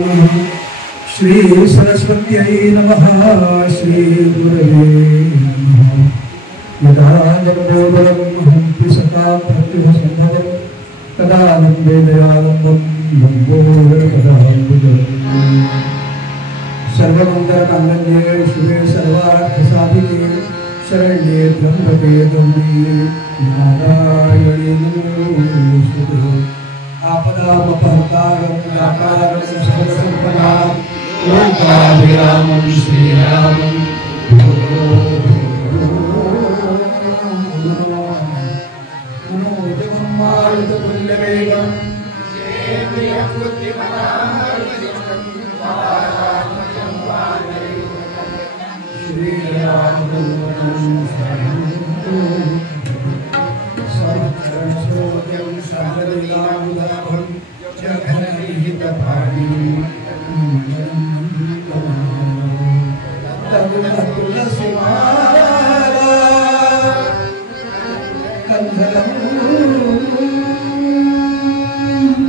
श्री सरस्वत्यै नमः। श्री गुरवे नमः। यदा लंबोदरं हंति सदा प्रत्युसंभवं तदा लंबे दयालंबं लंबोदरपदाम्बुजम्। सर्वमंगलमांगल्ये शिवे सर्वार्थसाधिके शरण्ये त्र्यंबके गौरी नारायणी नमोस्तुते। आपदामपहर्तारं दातारं सर्वसम्पदां लोकाभिरामं श्रीरामं मनोजवं मारुततुल्यवेगं श्रीरामदूतं समचरणसोऽयं सहृदयामुदाभं जघनविहितपाणि तुलसीमाला कन्धरं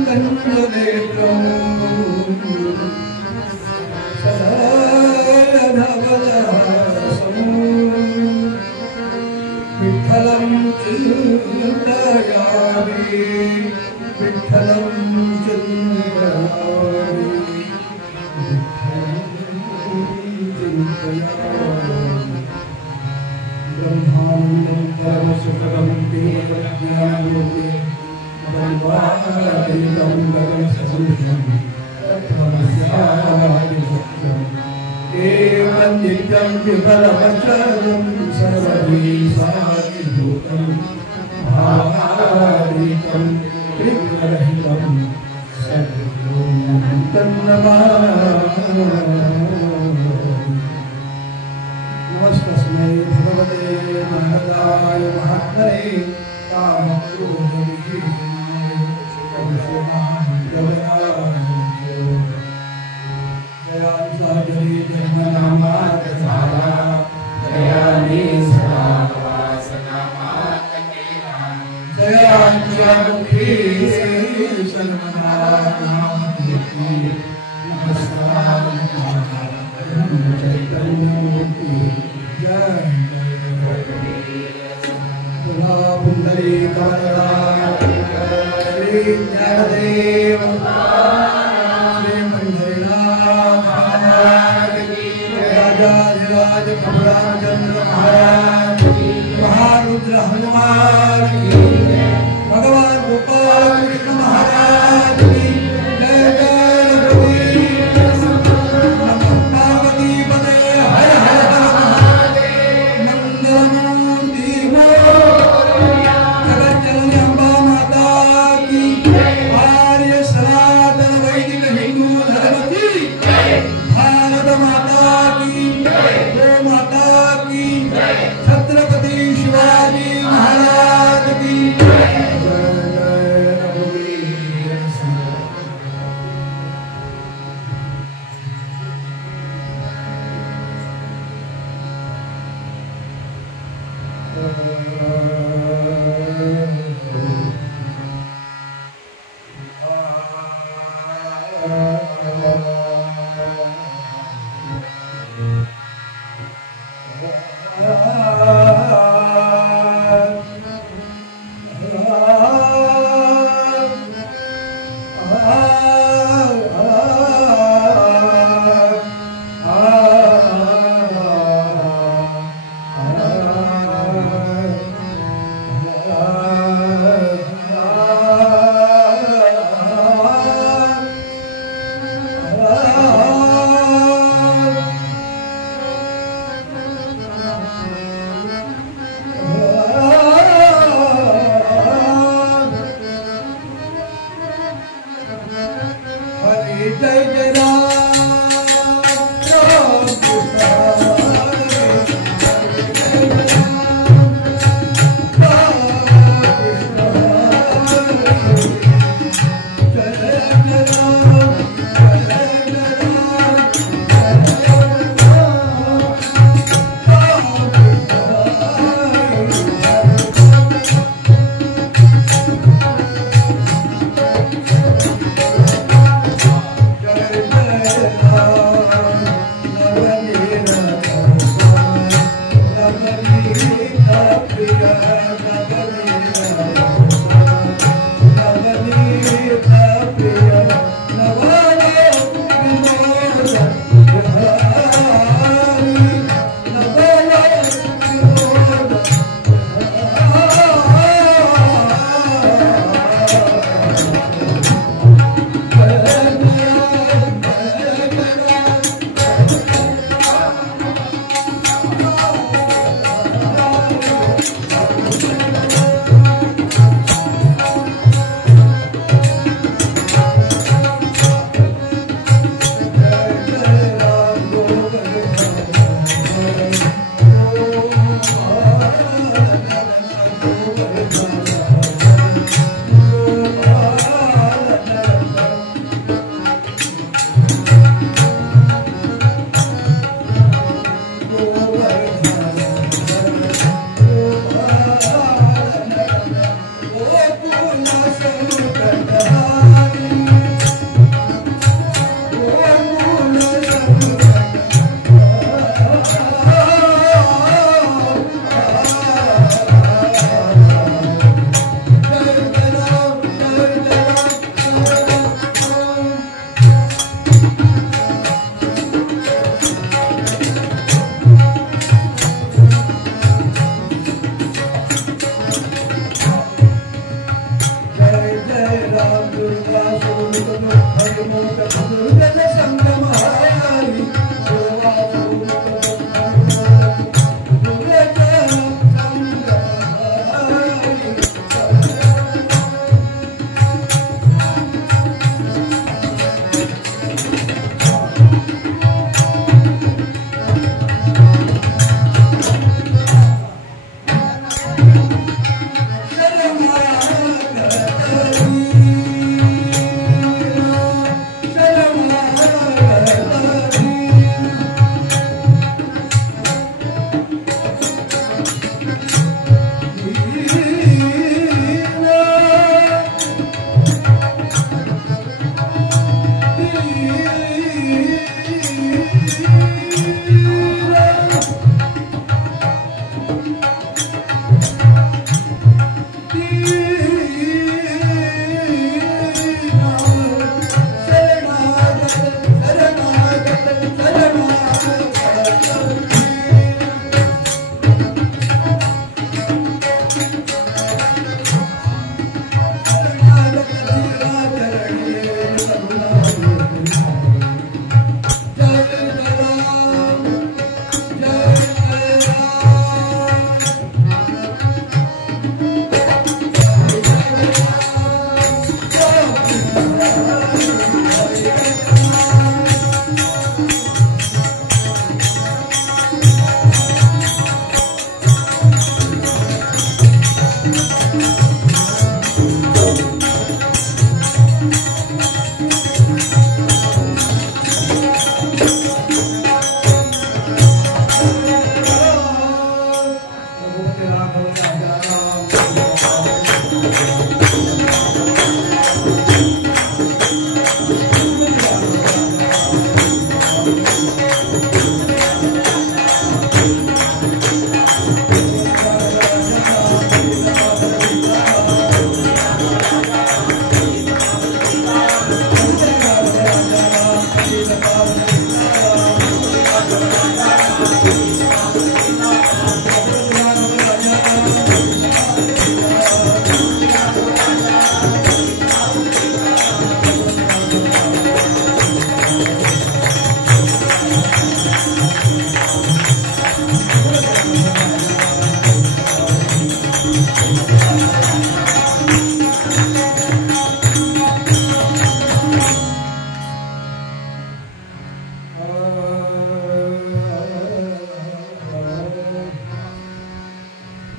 कन्दनेत्रं सदाधवलसमो विठ्ठलं चिन्तयामि विठ्ठलं चिन्तयामि ब्रह्मानन्दं परमसुखदं देवज्ञानयोगे वैवाहिकं गगनसदृशं तत्त्वमस्यादिसत्यम् एवं नित्यं विफलमचलं सर्वधी साधिभूतं भावादितं विघ्नरहितं सर्वं नमामि। नमस्तस्मै भगवते महदाय महात्मने कामक्रोधविहीने जयानि जन्मनामात्मसारा जयानि सदा वासनामात्मकेना जयान्मुखी सर्वनामानि नमस्कारं चैतन्यमूर्ति जय पुंडरीकवरदा श्री ज्ञानदेव राजाधिराज कमलाचंद्र महाराज महारुद्र हनुमान की भगवान गोपाल कृष्ण महाराज की जय जय रघुवीर पार्वती पते हर हर महादेव मंगलमूर्ति जगत जननी अम्बा माता की आर्य सनातन वैदिक हिंदू धर्म की भारत माता की गो माता की छत्रपति शिवाजी महाराज की जय जय रघुवीर जय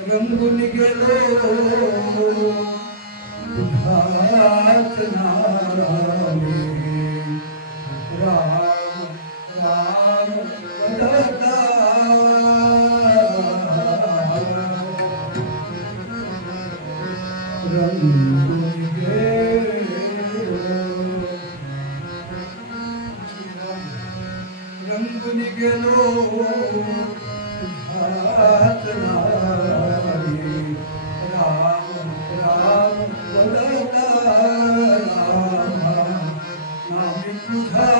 रंगुन गेलो हाथ नारामे राम राम वदता रंगुन गेलो हाथ नारामे राम राम वदता राम नाम तुझा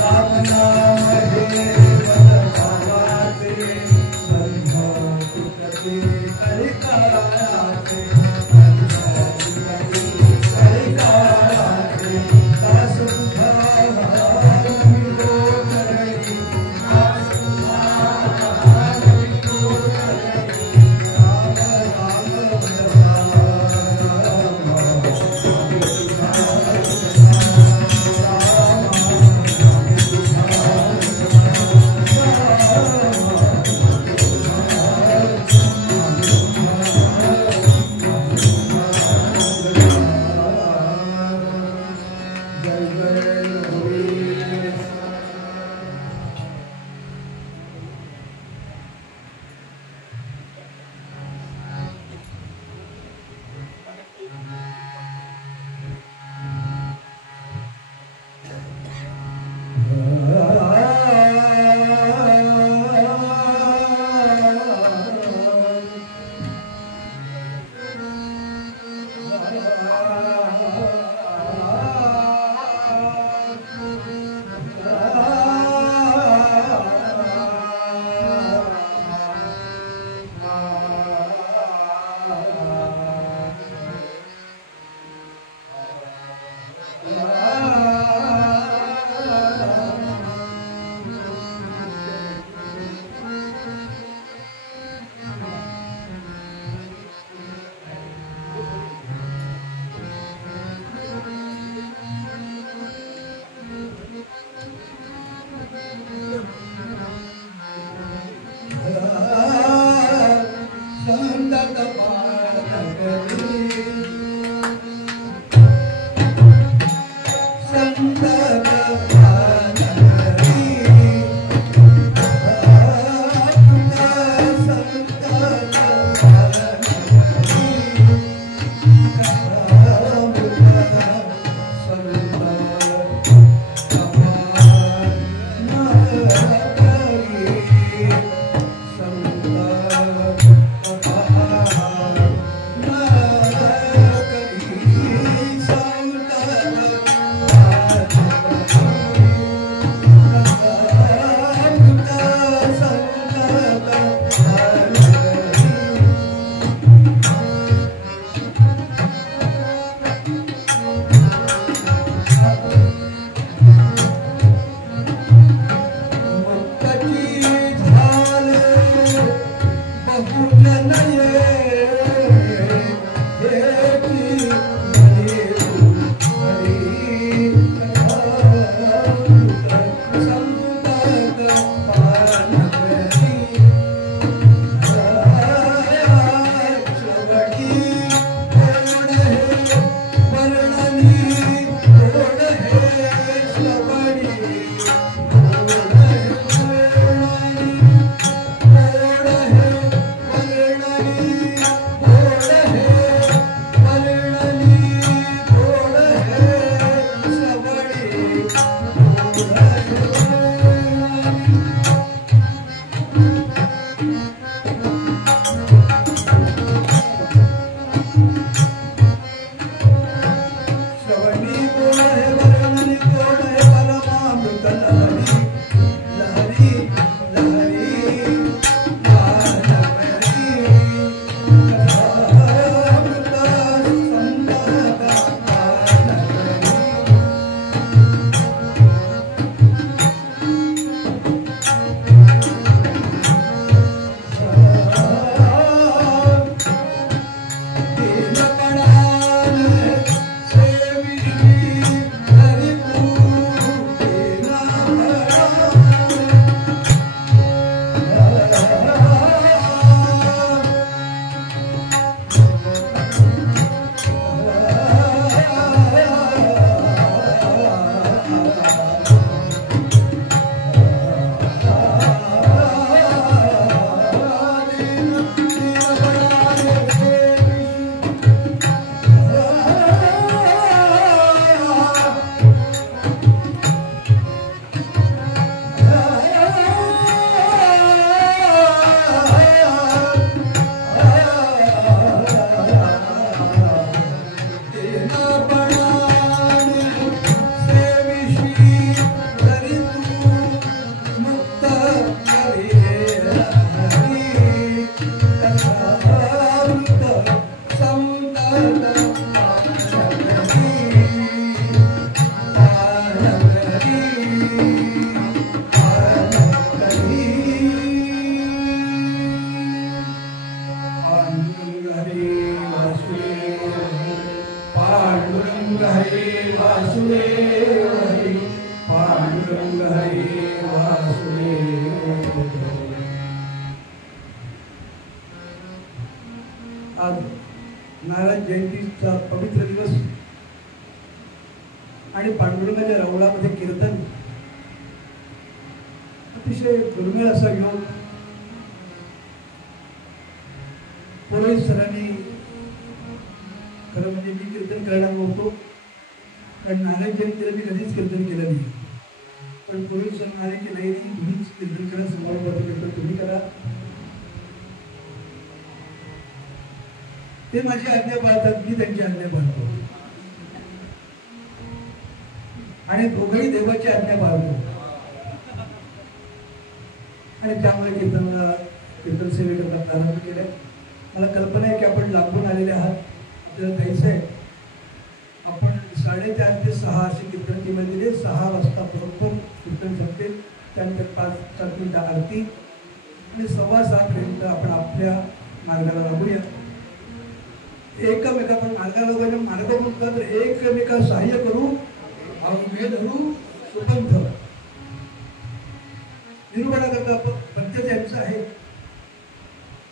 Ram Nam Hare Ram आज नारायण जयंतीचा पवित्र दिवस आणि पांडुरंगाच्या रवळामध्ये कीर्तन, अतिशय दुर्मिळ असा योग पुरोहित सरांनी, खरं म्हणजे मी कीर्तन करणार नव्हतो, कारण नारायण जयंतीला मी कधीच कीर्तन केलं नाही, पण पुरोहित सर म्हणाले की नाही तुम्हीच कीर्तन करा, समारोपाचं कीर्तन तुम्ही करा. ते माझी आज्ञा पाळतात, मी त्यांची आज्ञा पाळतो आणि दोघंही देवाची आज्ञा पाळतो. आणि त्यामुळे कीर्तन सेवेकरता प्रारंभ केलाय. मला कल्पना आहे की आपण लांबून आलेले आहात, आपल्याला जायचं आहे. आपण 4:30 ते 6 अशी कीर्तनाची वेळ दिली. 6 वाजता बरोबर कीर्तन संपेल. त्यानंतर 5-7 मिनिटं आरती आणि 6:15 पर्यंत आपण आपल्या मार्गाला लागूया. एकमेका पण मार्गाला मार्ग म्हणतात तर एकमेका सहाय्य करू, अवघे धरू सुपंथ. निरूपणा करता पद्धत यांचं आहे.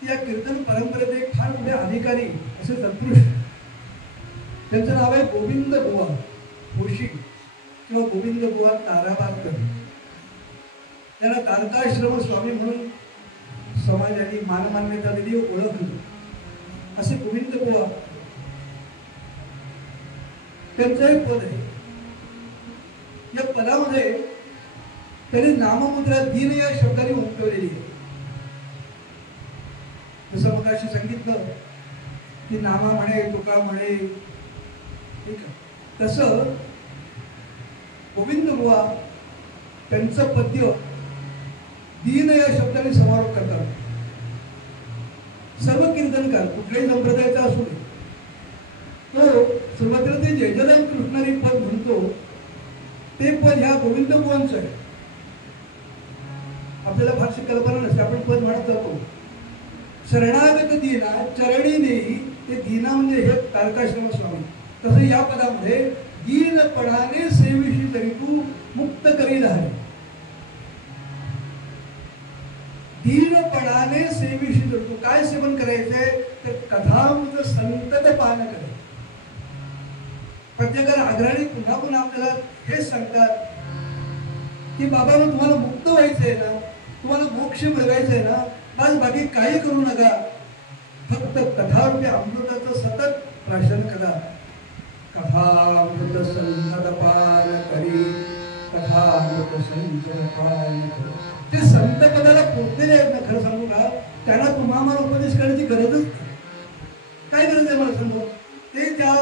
या कीर्तन परंपरेत एक फार मोठे अधिकारी असे सत्पुरुष, त्यांचं नाव आहे गोविंद बुवा जोशी किंवा गोविंद बुवा ताराबादकर. त्यांना तारकाश्रम स्वामी म्हणून समाजाने मानमान्यता दिली, ओळखली. असे गोविंद बुवा, त्यांचं एक पद आहे. या पदामध्ये त्यांनी नाममुद्रा दीन या शब्दाने उमटवलेली आहे. जसं मगाशी सांगितलं की नामा म्हणे, तुका म्हणे, ठीक आहे, तसं गोविंद बुवा त्यांचं पद्य दीन या शब्दाने समारोप करतात. सर्व कीर्तनकार कुठल्याही संप्रदायाचा असू दे, तो सुरुवातीला ते जय जयराम कृष्णारी पद म्हणतो, ते पद ह्या गोविंद बुवांचं आहे. आपल्याला फारशी कल्पना नसते, आपण पद म्हणत जातो. शरणागत दीना चरणी देई, ते दीना म्हणजे हे तारकाश्रम स्वामी. तसं या पदामध्ये दीनपणाने सेविषी तरी तू मुक्त करील आहे. दीनपणाने सेविषी तरी तू काय सेवन करायचंय तर कथामृत संतत पान करे. प्रत्येकाला आग्रहाने पुन्हा पुन्हा आपल्याला हेच सांगतात की बाबा तुम्हाला मुक्त व्हायचंय ना, तुम्हाला मोक्ष मिळवायचंय ना, आज बाकी काही करू नका, फक्त कथारूपी अमृताचं सतत प्राशन करा. कथामृत संतत पान करी, कथामृत संतत पान करी. ते संत पदाला पोचलेले आहेत ना, खरं सांगू का, त्यांना तुम्हा मला उपदेश करण्याची गरजच नाही. काय गरज आहे मला सांगू, ते त्या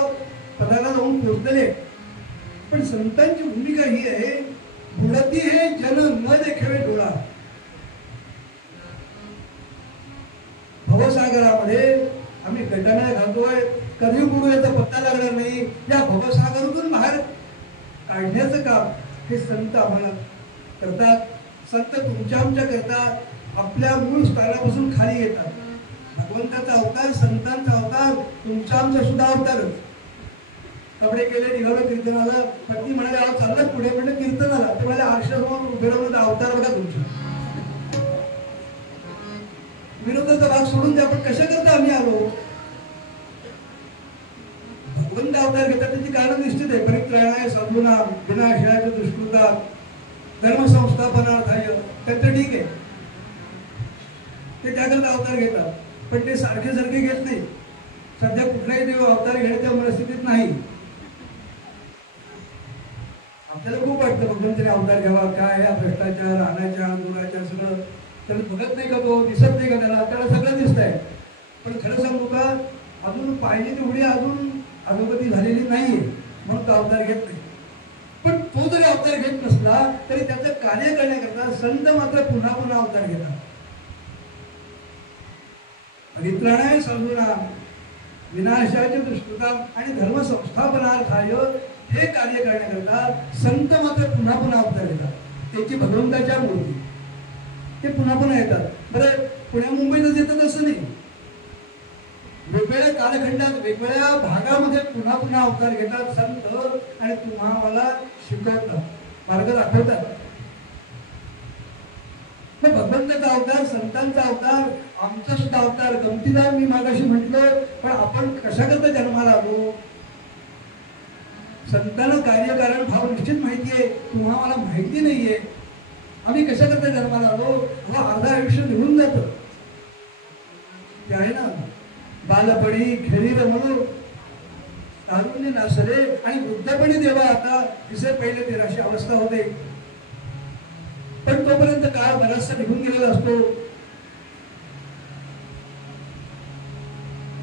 पदाला जाऊन पोचलेले. पण संतांची भूमिका ही आहे, बुडती हे जन न देखावे डोळा. भवसागरामध्ये आम्ही गटाने घालतोय, कधी बुडू याचा पत्ता लागणार नाही. या भवसागरातून बाहेर काढण्याचं काम हे संत आम्हाला करतात. संत तुमच्या आमच्या करतात, आपल्या मूळ स्थानापासून खाली येतात. भगवंताचा अवतार, संतांचा अवतार, तुमच्या आमचा सुद्धा अवतारच. कपडे केले, निघालं कीर्तनाला. पत्नी म्हणाले आज चाललं पुढे, म्हणजे कीर्तनाला. ते म्हणाले आरशासमोर उभे राहून अवतार बघा तुमचा. विरोधाचा भाग सोडून द्या, आपण कशा करता आम्ही आलो. भगवंत अवतार घेतात त्याची कारण निश्चित आहे. परित्राणाय साधूनां विनाशाय दुष्कृतां धर्मसंस्थापनार्थाय, त्याचं ठीक आहे, ते त्याकरता अवतार घेतात. पण ते सारखे सारखे घेत नाही. सध्या कुठलाही देव अवतार घेण्याच्या मनस्थितीत नाही. आपल्याला खूप वाटतं भगवंताने अवतार घ्यावा, काय या भ्रष्टाचार, अनाचार, दुराचार सगळं त्याला बघत नाही का, तो दिसत नाही का, त्याला सगळं दिसत आहे. पण खरं सांगू का, अजून पाहिजे तेवढी अजून अधोगती झालेली नाहीये, म्हणून तो अवतार घेत नाही. पण तो जरी अवतार घेत नसला तरी त्याचं कार्य करण्याकरता संत मात्र पुन्हा पुन्हा अवतार घेतात. परित्राणाय साधूनां विनाशाय दुष्कृतां आणि धर्मसंस्थापनार्थाय, हे कार्य करण्याकरता संत मात्र पुन्हा पुन्हा अवतार घेतात. त्याची भगवंताच्या मूर्ती ते पुन्हा पुन्हा येतात. बरं, पुण्या मुंबईतच येतात असं नाही, वेगवेगळ्या कालखंडात वेगवेगळ्या भागामध्ये पुन्हा पुन्हा अवतार घेतात संत आणि तुम्हा मला शिकवतात, मार्ग दाखवतात. भगवंताचा अवतार संतांचा संतांचा अवतार, आमचा सुद्धा अवतार गमतीदार मी मागाशी म्हटलं. पण आपण कशा करता जन्माला आलो? संतांना कार्यकारण भाव निश्चित माहिती आहे, तुम्हाला मला माहिती नाहीये. आम्ही कशा करता जन्माला आलो? हा अर्धा आयुष्य निघून जात. ते आहे ना, बालपणी खेळी रमलो, तारुण्य नासले आणि वृद्धपणी देवा आता तिचे पहिले 1300 अवस्था होते. पण तोपर्यंत काळ बराचसा निघून गेलेला असतो.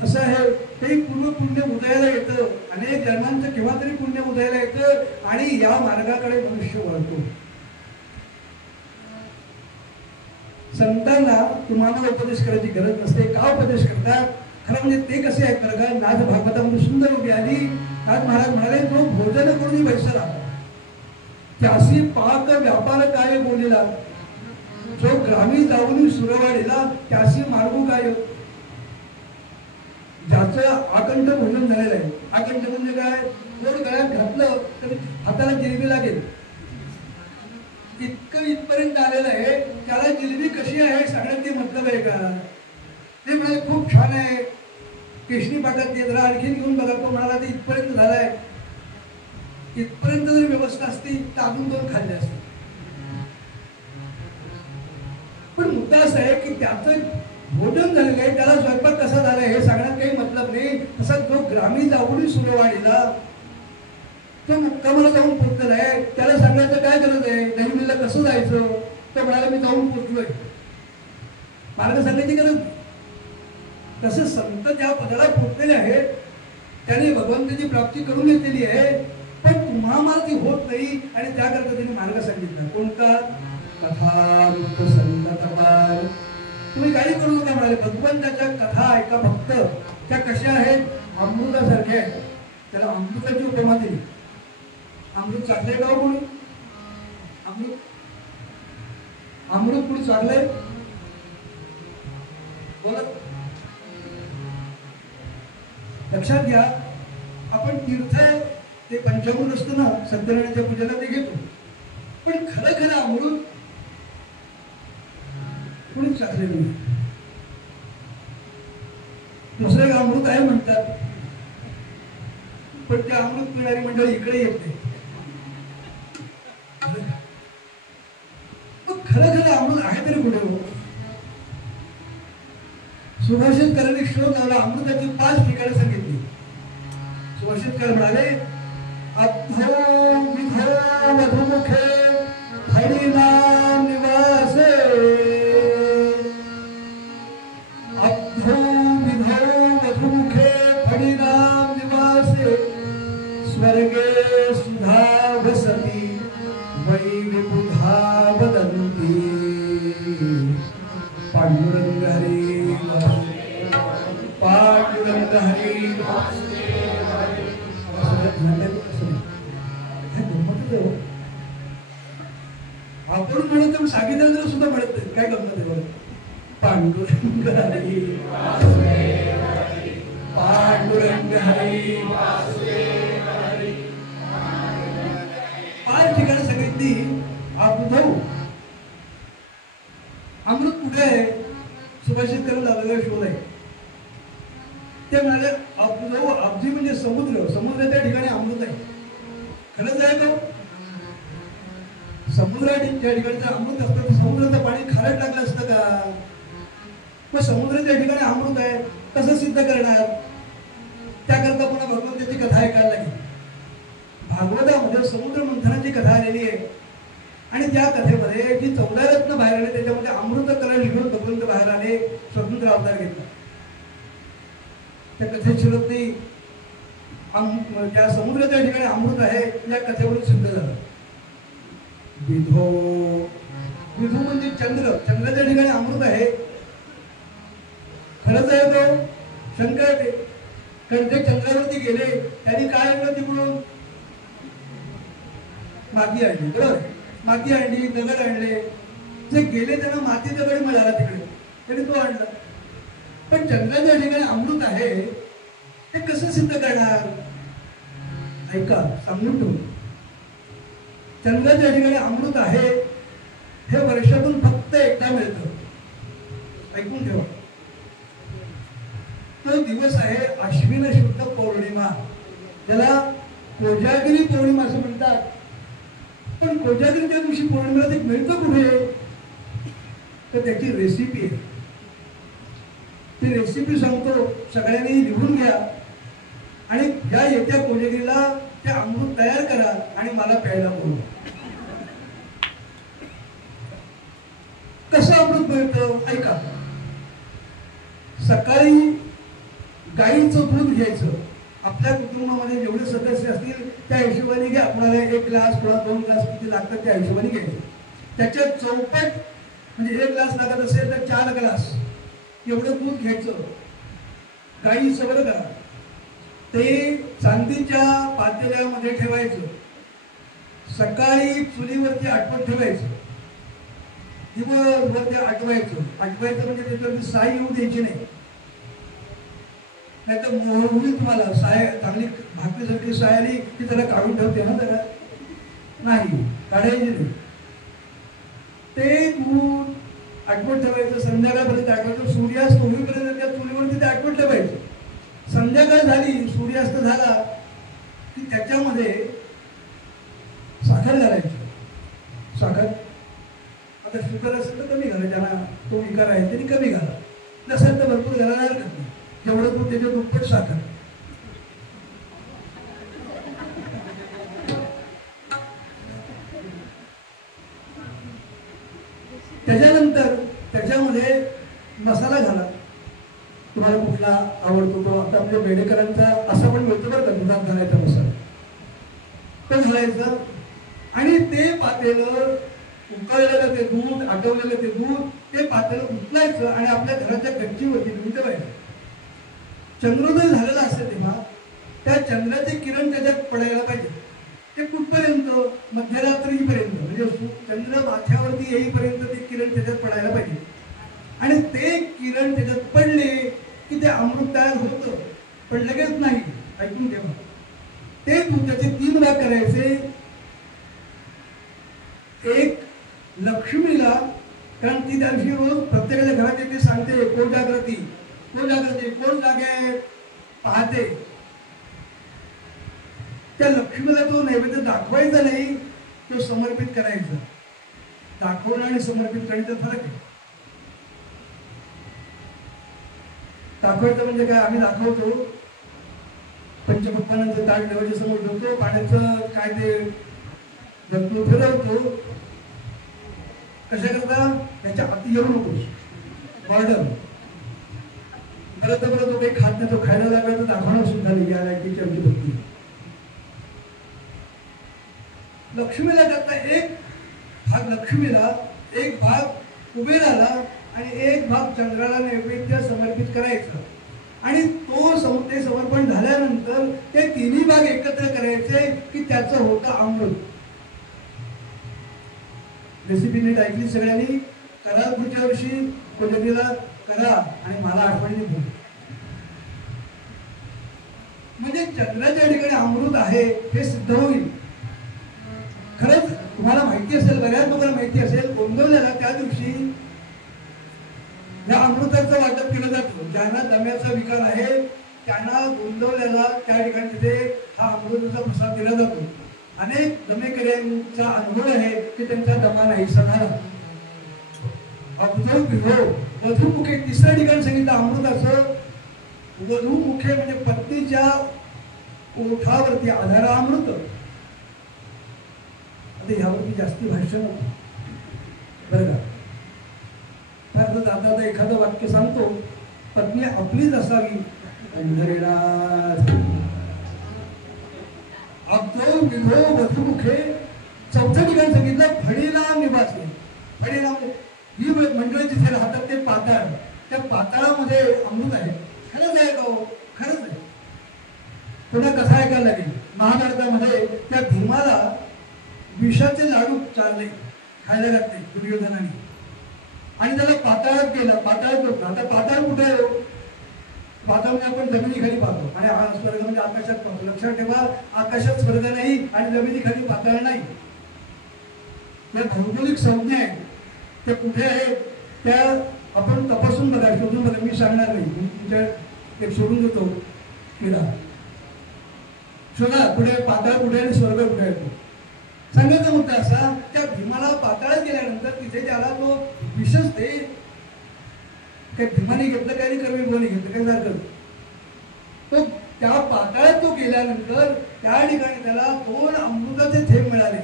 असं आहे, ते पूर्व पुण्य उदयाला येतं. अनेक जन्मांचं केव्हा तरी पुण्य उदयाला येतं आणि या मार्गाकडे मनुष्य वळतो. संतांना तुम्हाला उपदेश करायची गरज नसते. का उपदेश करतात? खरं म्हणजे ते कसे आहेत बरं का? नाथ भागवतामध्ये सुंदर उभी आली. नाथ महाराज म्हणाले, जो भोजन करून बैसला त्यासी पाक व्यापार काय बोलिला, जो ग्रामी जाऊन सुरवाडीला त्यासी मार्गू काय. ज्याचं आकंठ भोजन झालेलं आहे, आकंठ म्हणजे काय? गोड गळ्यात घातलं तर हाताला जिलेबी लागेल, इतकं इथपर्यंत आलेलं आहे. त्याला जिलेबी कशी आहे सांगण्यात ते मतलब आहे का? ते म्हणाले खूप छान आहे, केशनी पाठात ते जरा आणखीन घेऊन बघा. तो म्हणाला ते इथपर्यंत झालाय, इथपर्यंत जर व्यवस्था असती तर अजून 2 खाल्ले असते. पण मुद्दा असा आहे की त्याचं भोजन झालेलं आहे, त्याला स्वयंपाक कसा झालाय हे सांगण्यात काही मतलब नाही. तसा जो ग्रामीण जाऊन सुरवाडीला तो मुक्कामाला जाऊन पोचलेला आहे, त्याला सांगण्याचं काय गरज आहे? नवीनला कसं जायचं? तो म्हणाला मी जाऊन पोचलोय, मार्ग सांगण्याची गरज. तसं संत ज्या पदाला पोचलेले आहेत त्यांनी भगवंताची प्राप्ती करून घेतलेली आहे, पण तुम्हा मला ती होत नाही आणि त्याकरता त्यांनी मार्ग सांगितला. कोणता? कथा संत कपाल. तुम्ही काही करू नका म्हणाले. भगवंताच्या कथा ऐका फक्त. त्या कशा आहेत? अमृतासारख्या आहेत. त्याला अमृताची उपमा दिली. अमृत चाललंय का कोणी? अमृत अमृत कुणी चाललंय? बोलत लक्षात घ्या. आपण तीर्थ ते पंचामृत असतं ना, सत्यनारायणाच्या पूजेला ते घेतो, पण खरं खरं अमृत कुणीच चाललेलं नाही. दुसरं एक अमृत आहे म्हणतात, पण त्या अमृत पिणारी मंडळी इकडे येते. खरं खरं अमृत आहे तरी कुठे हो? सुभाषितकरांनी शोध लावला, अमृताची 5 ठिकाणे सांगितली. सुभाषितकर म्हणाले, अद्धो विधो मधुमुखे हरिनाम निवासे, अद्धो विधो मधुमुखे हरिनाम निवासे, स्वर्गे सुधा वसति वै विबुधा वदन्ति, पांडुरंग हरी पांडुरंग हरी. आपण म्हणत सांगितलं तर सुद्धा म्हणत नाही. काय गमत आहे बरं? पांडुरंग हरी पांडुरंग हरी. 5 ठिकाणी सांगितली. अबुधौ अमृत कुठे आहे? सुभाषितकरांना लावलेला शोध आहे. ते म्हणाले अबुधौ, अब्धी म्हणजे समुद्र, समुद्राच्या ठिकाणी अमृत आहे. खरंच आहे का? समुद्राच्या ठिकाणचं अमृत असतं तर समुद्राचं पाणी खारट टाकलं असतं का? मग समुद्राच्या ठिकाणी अमृत आहे कसं सिद्ध करणार? त्याकरता पुन्हा भगवंताची कथा ऐकायला लागेल. भागवतामध्ये समुद्र मंथनाची कथा आलेली आहे आणि त्या कथेमध्ये जी 14 रत्न बाहेर आले त्याच्यामध्ये अमृत कलश घेऊन भगवंत बाहेर आले, स्वतंत्र अवतार घेतला. त्या कथेत शिरत नाही. त्या समुद्राच्या ठिकाणी अमृत आहे या कथेवरून सिद्ध झालं. विधो, विधू म्हणजे चंद्र, चंद्राच्या ठिकाणी अमृत आहे. खरंच आहे तो? शंका येते. कारण ते चंद्रावरती गेले त्यांनी काय आणलं तिकडून? माती आणली. बरोबर, माती आणली, दगड आणले. जे गेले त्यांना माती दगड मिळाला तिकडे, त्यांनी तो आणला. पण चंद्राच्या ठिकाणी अमृत आहे ते कसं सिद्ध करणार? ऐका, सांगून ठेवू. चंद्राच्या ठिकाणी अमृत आहे हे वर्षातून फक्त एकदा मिळतं. ऐकून ठेवा. तो दिवस आहे आश्विन शुद्ध पौर्णिमा, ज्याला कोजागिरी पौर्णिमा असं म्हणतात. पण कोजागिरीच्या दिवशी पौर्णिमेला ते मिळतं कुठे, तर त्याची रेसिपी आहे. ती रेसिपी सांगतो, सगळ्यांनी लिहून घ्या आणि या येत्या कोजागिरीला ते अमृत तयार करा आणि मला प्यायला बोलवा. कसं अमृत मिळतं ऐका. सकाळी गाईचं दूध घ्यायचं. आपल्या कुटुंबामध्ये जेवढे सदस्य असतील त्या हिशोबाने घ्या. आपल्याला 1 ग्लास किंवा 2 ग्लास किती लागतात त्या हिशोबाने घ्यायचं. त्याच्या चौपट म्हणजे 1 ग्लास लागत असेल तर 4 ग्लास एवढं दूध घ्यायचं. गाईचं बरं करा. ते चांदीच्या पातेल्यामध्ये ठेवायचं. सकाळी चुलीवरती आटवत ठेवायचं. दिवसभर ते आटवायचं. आटवायचं म्हणजे त्याच्यावरती साय येऊ द्यायची नाही, नाहीतर मोहरी तुम्हाला साय चांगली भाकरीसारखी साय आली की त्याला काढून ठेवते ना, त्याला नाही काढायची नाही. ते दूध आटवत ठेवायचं. संध्याकाळपर्यंत आटवायचं. सूर्यास्त होईपर्यंत त्या चुलीवरती ते आटवत ठेवायचं. संध्याकाळ झाली, सूर्यास्त झाला की त्याच्यामध्ये साखर घालायची. साखर आता शुगर असेल तर कमी घाला, ज्यांना तो विकार आहे त्यांनी कमी घाला, नसेल तर भरपूर घालायला हरकत नाही. जेवढं दूध त्याच्या दुप्पट साखर. त्याच्यानंतर त्याच्यामध्ये मसाला घाला. तुम्हाला कुठला आवडतो तो. आता आपल्या बेडेकरांचा असा पण मिळतो बरं का, दुधात घालायचा मसाला तो घालायचा. आणि ते पातेलं उकळलेलं ते दूध, आटवलेलं ते दूध, ते पातेलं उचलायचं आणि आपल्या घराच्या गच्चीवरती घेऊन ठेवायचं. चंद्रोदय झालेला असते तेव्हा त्या चंद्राचे किरण त्याच्यात पडायला पाहिजे. ते कुठपर्यंत, मध्यरात्रीपर्यंत, म्हणजे चंद्र माथ्यावरती येईपर्यंत ते किरण त्याच्यात पडायला पाहिजे. आणि ते किरण त्याच्यात पडले की ते अमृत तयार होतं, पण लगेच नाही. ऐकून घ्या. ते त्याचे 3 भाग करायचे. एक लक्ष्मीला, कारण ती त्या दिवशी रोज प्रत्येकाच्या घरात येते, सांगते कोजागृती कोजागृती, कोण जागे पाहते. त्या लक्ष्मीला तो नैवेद्य दाखवायचा नाही, तो समर्पित करायचा. दाखवणं आणि समर्पित करण्याचा फरक आहे. दाखवायचं म्हणजे काय, आम्ही दाखवतो पंचपक्वानांचं ताट देवाच्या समोर ठेवतो, पाण्याचं काय ते जंतू फिरवतो. कशा करता, त्याच्या अति येऊ नकोस, बॉर्डर. परत तो काही खात नाही, तो खायला लागला तर दाखवणार सुद्धा नाही. या लायकीची आमची भक्ती. लक्ष्मीला करता एक भाग लक्ष्मीला, एक भाग कुबेराला आणि एक भाग चंद्राला नैवेद्य समर्पित करायचं. आणि ते समर्पण झाल्यानंतर ते 3 भाग एकत्र करायचे की त्याचं होतं अमृत. रेसिपी नीट ऐकली सगळ्यांनी, करा. पुढच्या वर्षी कोजागिरीला करा आणि मला आठवणीने बोल. म्हणजे चंद्राच्या ठिकाणी अमृत आहे हे सिद्ध होईल. खरंच तुम्हाला माहिती असेल, बऱ्याच लोकांना माहिती असेल, गोंदवल्याला त्या दिवशी या अमृताचं वाटप केलं जातं. ज्यांना दम्याचा विकार आहे त्यांना गोंदवल्याला त्या ठिकाणी तिथे हा अमृताचा प्रसाद दिला जातो. अनेक दमेकऱ्यांचा अनुभव आहे की त्यांचा दमा नाहीसा झाला. अब्दुल बिहो वधूमुखे 3रं ठिकाण सांगितलं अमृताचं. वधूमुखे म्हणजे पत्नीच्या ओठावरती आधारामृत. आता ह्यावरती जास्ती भाष्य नव्हतं बरं का. फार जाता एखादं वाक्य सांगतो, पत्नी आपलीच असावी. अब्दुल बिहो वधूमुखे. 4थं ठिकाण सांगितलं फणीला निवासी. फणीला ही मंडळी जिथे राहतात ते पाताळ. त्या पाताळामध्ये अमृत आहे. खरंच आहे का हो? खरंच आहे. पुन्हा कसा ऐकायला लागेल. महाभारतामध्ये त्या भीमाला विषाचे लाडू चालले खायला घातले दुर्योधनाने आणि त्याला पाताळात गेला. पाताळात होता. आता पाताळ कुठे आहे? पाताळ म्हणजे आपण जमिनीखाली पाहतो आणि स्वर्ग म्हणजे आकाशात पाहतो. लक्षात ठेवा, आकाशात स्वर्ग नाही आणि जमिनीखाली पाताळ नाही. त्या भौगोलिक संज्ञा आहेत. ते कुठे आहेत त्या आपण तपासून शोधून बघा, मी सांगणार नाही, मी तुमच्या एक सोडून देतो किडा. शोधा कुठे पाताळ कुठे आणि स्वर्ग कुठे आहे. सांगायचा मुद्दा असा, त्या भीमाला पाताळात गेल्यानंतर तिथे त्याला तो विषच ते काय भीमाने घेतलं काय आणि कर्णिभावाने घेतलं काय झालं. तो त्या पाताळात तो गेल्यानंतर त्या ठिकाणी त्याला 2 अमृताचे थेंब मिळाले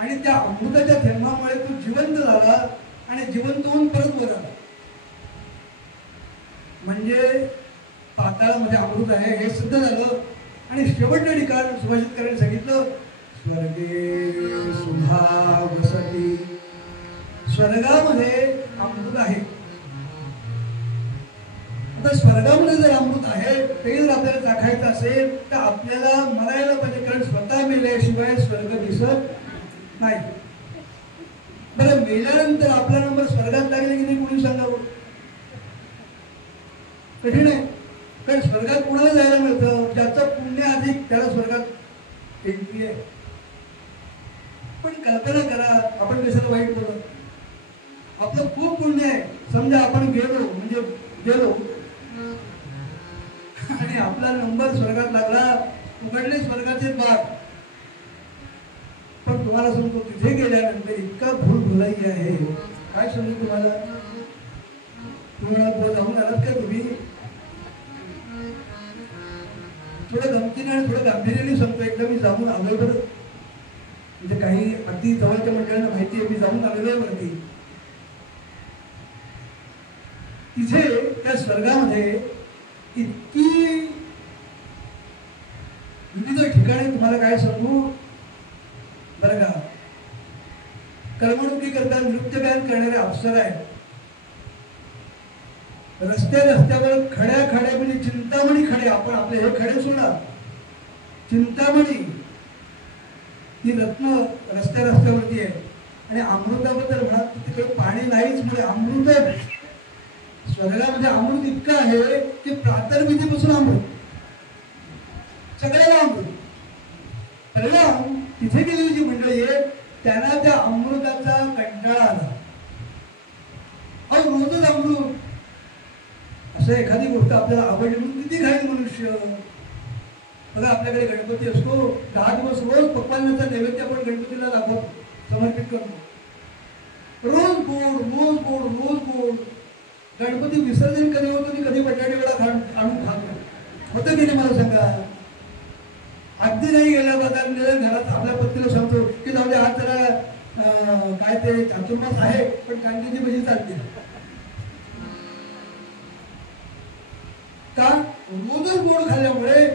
आणि त्या अमृताच्या थेंबामुळे तो जिवंत झाला आणि जिवंत होऊन परत वर आला. म्हणजे पाताळामध्ये अमृत आहे हे सिद्ध झालं. आणि शेवटच्या ठिकाण सुभाषितकरांनी सांगितलं, स्वर्गे सुधा वसती. स्वर्गामध्ये अमृत आहे. आता स्वर्गामध्ये जर अमृत आहे ते जर आपल्याला चाखायचं असेल तर आपल्याला मरायला पाहिजे, कारण स्वतः मेल्याशिवाय स्वर्ग दिसत नाही. बरं, मेल्यानंतर आपला नंबर स्वर्गात लागले की नाही कोणी सांगावं? कठीण आहे. कारण स्वर्गात कोणाला जायला मिळतं? ज्याचं पुण्य अधिक त्याला स्वर्गात एंट्री आहे. पण कल्पना करा, आपण कशाला वाईट बोलत, आपलं खूप पुण्य आहे. समजा आपण गेलो आणि आपला नंबर स्वर्गात लागला, उघडले स्वर्गाचे द्वार. पण तुम्हाला सांगतो तिथे गेल्यानंतर इतका भूलभुलाई आहे, काय सांगू तुम्हाला. तुम्हाला जाऊन आलात का तुम्ही? थोडं गमतीने आणि थोडं गांभीर्याने सांगतो. एकदा मी जाऊन आलोय बरं, म्हणजे काही अगदी जवळच्या मंडळांना माहिती आहे मी जाऊन आलेलो आहे वरती. तिथे त्या स्वर्गामध्ये इतकी विविध ठिकाणी तुम्हाला काय सांगू बरं का. करमणुकी करता नृत्य गायन करणारे अप्सरा आहेत. रस्त्यावर खड्या म्हणजे चिंतामणी खडे, आपण आपले हे खडे सोडा, चिंतामणी ही रत्न रस्त्यावरती आहे. आणि अमृताबद्दल म्हणा, तिकडे पाणी नाहीच म्हणजे अमृत. स्वर्गामध्ये अमृत इतकं आहे की प्रातर्विधीपासून अमृत, सगळ्याला अमृत. परिणाम तिथे गेलेली जी मंडळी आहे त्यांना त्या अमृताचा कंटाळा आला. अहो, रोजच अमृत. असं एखादी गोष्ट आपल्याला आवडली म्हणून किती खाईल मनुष्य. बघा, आपल्याकडे गणपती असतो, 10 दिवस रोज पक्वान्नाचा नैवेद्य आपण गणपतीला दाखवतो, समर्पित करतो. रोज गोड. गणपती विसर्जन कधी होतो आणि कधी बटाटे वडा आणून खातो. होतं की नाही मला सांगा. अगदी नाही गेल्या बाजार घरात आपल्या पत्नीला सांगतो की जाऊ दे, आज जरा काय ते चातुर्मास आहे पण कांद्याची भजी चालते का. रोजच गोड खाल्ल्यामुळे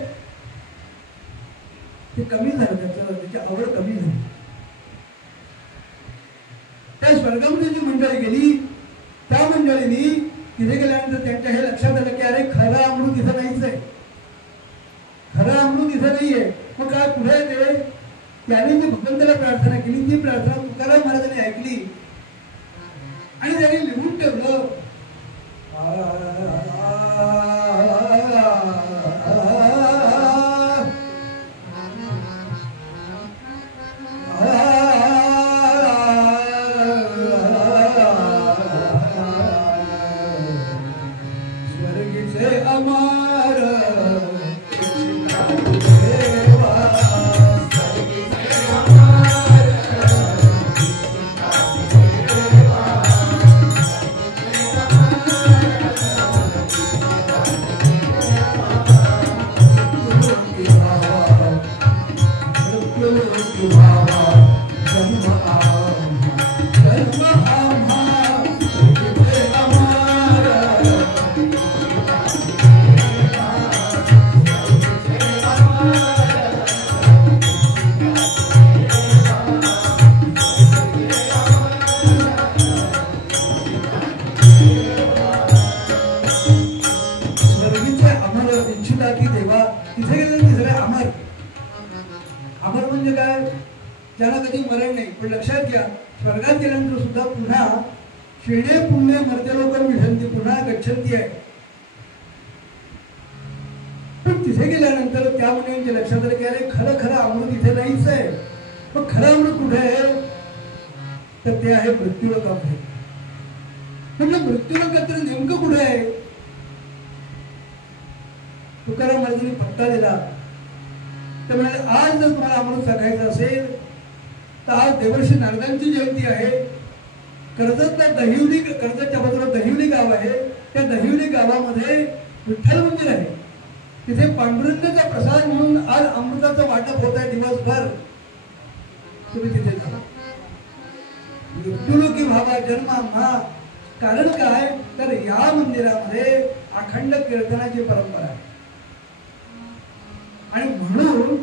ते कमी झालं, त्याची आवड कमी झाली. त्या स्वर्गामध्ये जी मंडळी गेली त्या मंडळींनी तिथे गेल्यानंतर त्यांच्या हे लक्षात आलं की अरे खरं अमृत इथं नाहीच आहे, खरं अमृत इथं नाहीये. मग काय पुढे ते त्याने जी भगवंताला प्रार्थना केली ती प्रार्थना तुकाराम महाराजांनी ऐकली आणि त्यांनी लिहून ठेवलं. म्हणजे मृत्यूनंतर नेमकं कुठे आहे? तुकाराम महाराजांनी पत्ता दिला. ते म्हणाले आज जर तुम्हाला अमृत सांगायचं असेल तर आज देवर्षी नारदांची जयंती आहे. कर्जतला दहिवली, कर्जतच्या बाजूला दहिवली गाव आहे. त्या दहिवली गावामध्ये विठ्ठल मंदिर आहे. तिथे पांडुरंगाचा प्रसाद म्हणून आज अमृताचं वाटप होत आहे दिवसभर. तुम्ही तिथे जा. मृत्युलोकी भावा जन्मा मा. कारण काय तर या मंदिरामध्ये अखंड कीर्तनाची परंपरा आहे. आणि म्हणून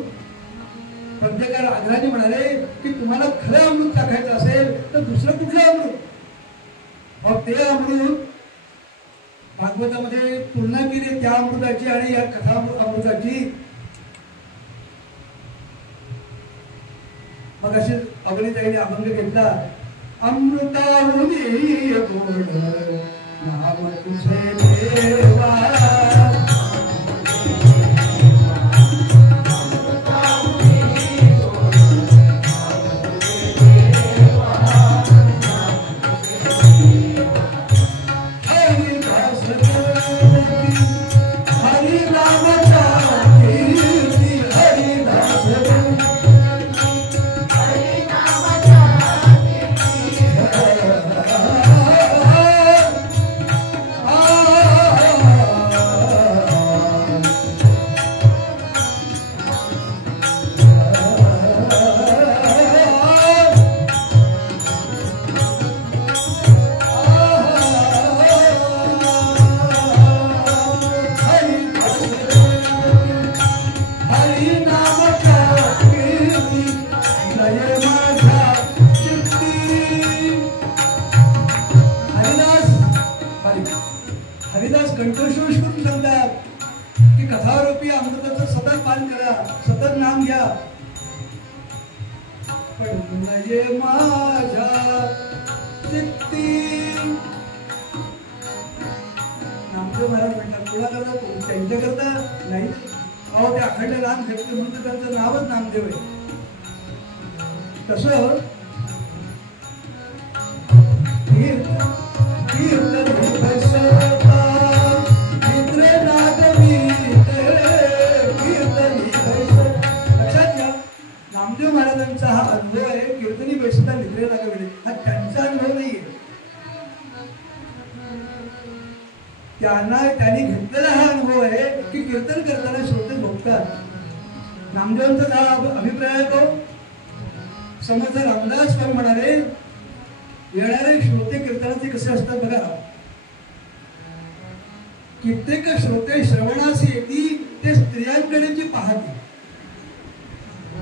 प्रत्येकाल आग्रहाने म्हणाले की तुम्हाला खरं अमृत टाकायचं असेल तर दुसरं कुठलं अमृत? मग ते अमृत भागवतामध्ये तुलना केली त्या अमृताची आणि या कथा अमृताची. मग अशी अवनीताईने अभंग घेतला. अमृताहुनी गोड नाम तुझे देवा. त्यांनी घेतलेला हा अनुभव आहे की कीर्तन करताना श्रोते भोगतात. नामदेवांचा हा अभिप्राय आहे तो. समर्थ रामदास स्वामी म्हणाले येणारे श्रोते कीर्तनाचे कसे असतात बघा. कित्येक श्रोते श्रवणास येती ते स्त्रियांकडेची पाहती.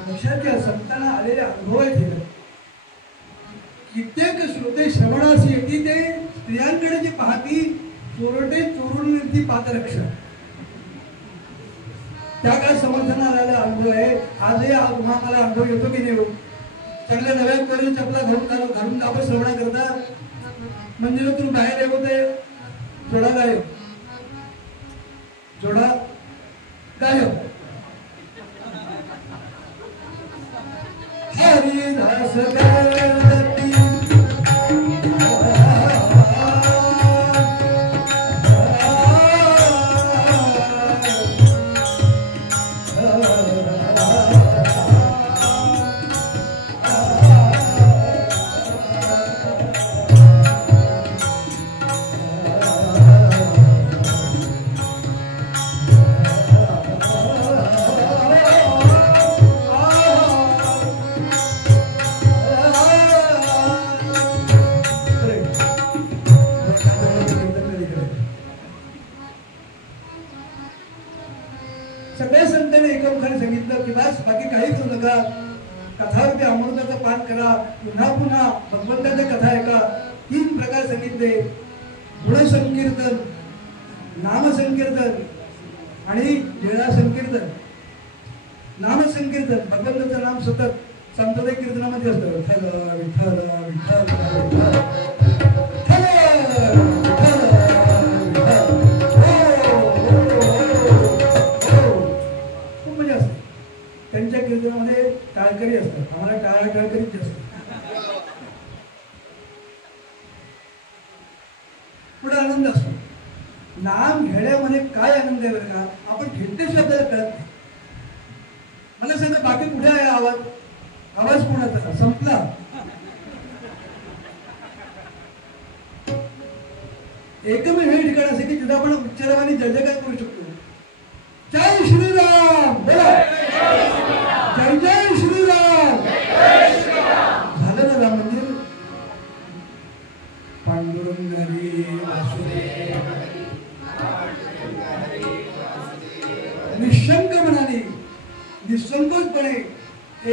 लक्षात घ्या, संतांना आलेले अनुभव आहे. कित्येक श्रोते श्रवणास येती ते स्त्रियांकडेची पाहती. चोरटे चोरून निर्ती पातरक्षण. त्या काय समर्थना आलेला अनुभव आहे. आजही मला अनुभव येतो की नाही? चांगल्या नव्या करून चपला घालून आपण श्रवणा करता. मंदिरातून बाहेर येतो ते जोडा गायब, जोडा गायब. हरिदास सगळ्या संतांनी एकमुखाने सांगितलं की बस बाकी काही करू नका. कथावरती अमृताचं पान करा. पुन्हा पुन्हा भगवंताच्या कथा ऐका. 3 प्रकार सांगितले. गुणसंकीर्तन, नामसंकीर्तन आणि लीळा संकीर्तन. नामसंकीर्तन भगवंताचं नाम सतत सांप्रदायिक कीर्तनामध्ये असतं. विठ्ठल विठ्ठल विठ्ठल त्यांच्या कीर्तनामध्ये टाळकरी असतात. आम्हाला टाळकरीच असतात. तेवढा आनंद असतो. नाम घेण्यामध्ये काय आनंद आहे बरं का, आपण घेतल्याशिवाय आपल्याला कळत नाही. मला सांगा बाकी कुठे आहे आवाज? आवाज कोणाचा संपला? एकमेव हे ठिकाण असे की जिथे आपण उच्चाराने जय जयकार करू शकतो. जय श्रीराम बोला, जय जय श्रीराम. झालं ना राम मंदिर. पांडुरंग हरी वासुदेव, निशंक मनाने निसंकोचपणे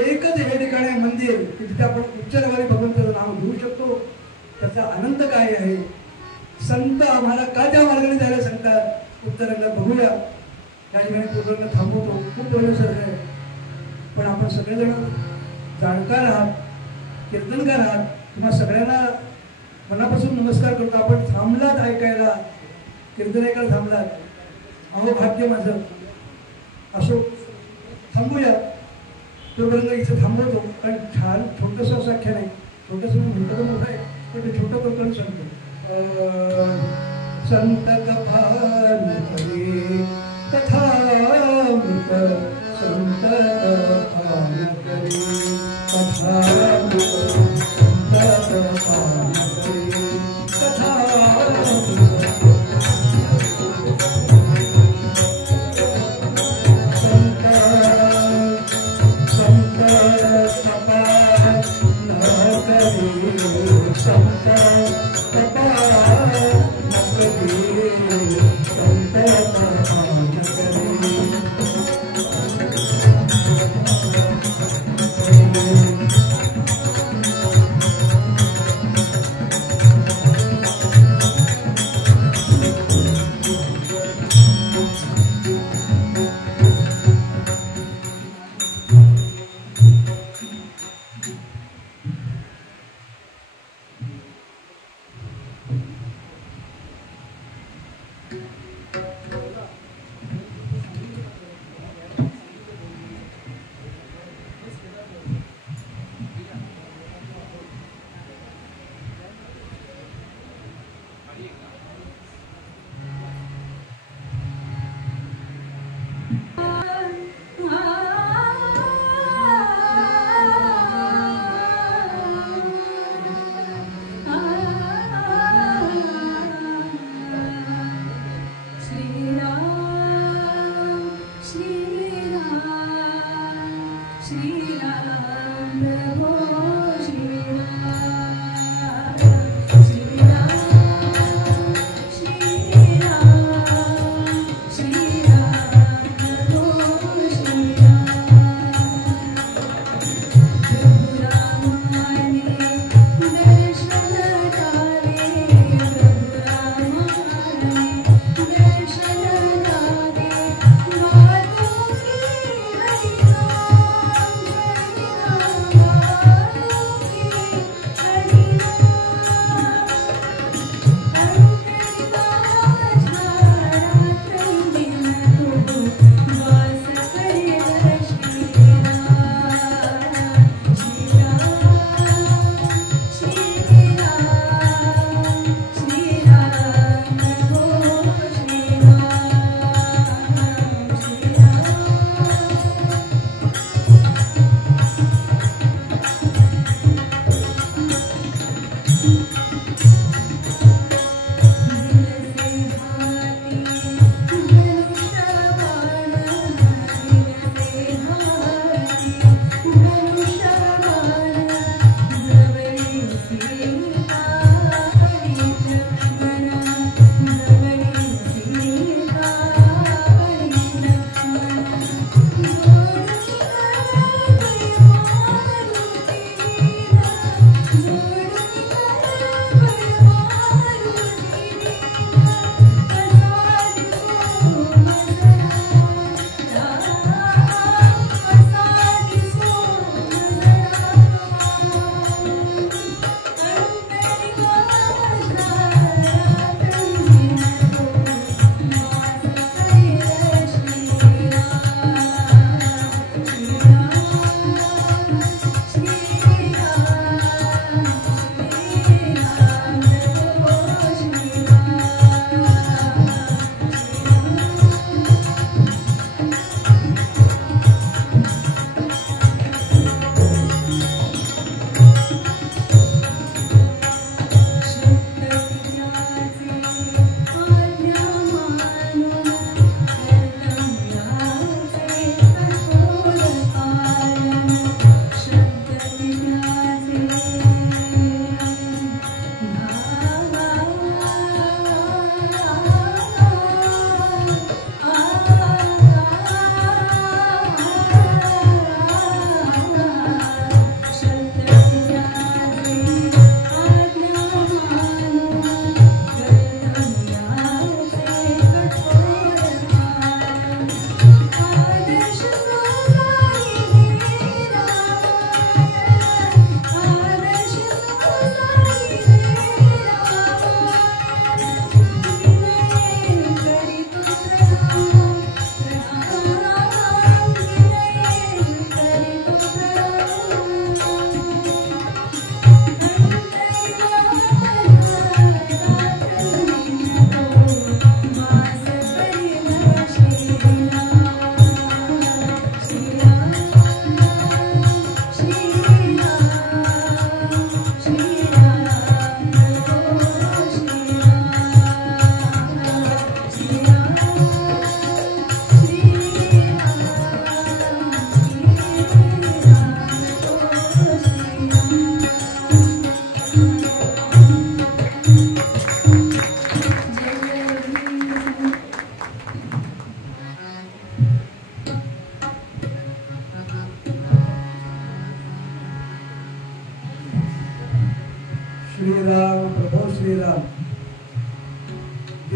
एकच हे ठिकाण आहे मंदिर की जिथे आपण उच्चाराने भगवंताचं नाव घेऊ शकतो. त्याचा आनंद काय आहे. संत आम्हाला का त्या मार्गाने जायला सांगतात उत्तरांना बघूया. त्या ठिकाणी पूर्ण थांबवतो. खूप बोलण्यासारखं आहे, पण आपण सगळेजण जाणकार आहात, कीर्तनकार आहात. तुम्हाला सगळ्यांना मनापासून नमस्कार करतो. आपण थांबलात ऐकायला, कीर्तन ऐकायला थांबलात, अहो भाग्य माझं. असो, थांबूया. तोपर्यंत इथं थांबवतो. कारण छान छोटंसं असं आख्यान आहे. छोटंसं म्हणतो तर मोठं आहे, पण ते छोटं करून सांगतो. संत कपाल करे कथामृत, संत कपाल करे कथामृत, संत कपाल करे कथामृत. संत संत कपाल न करे, संत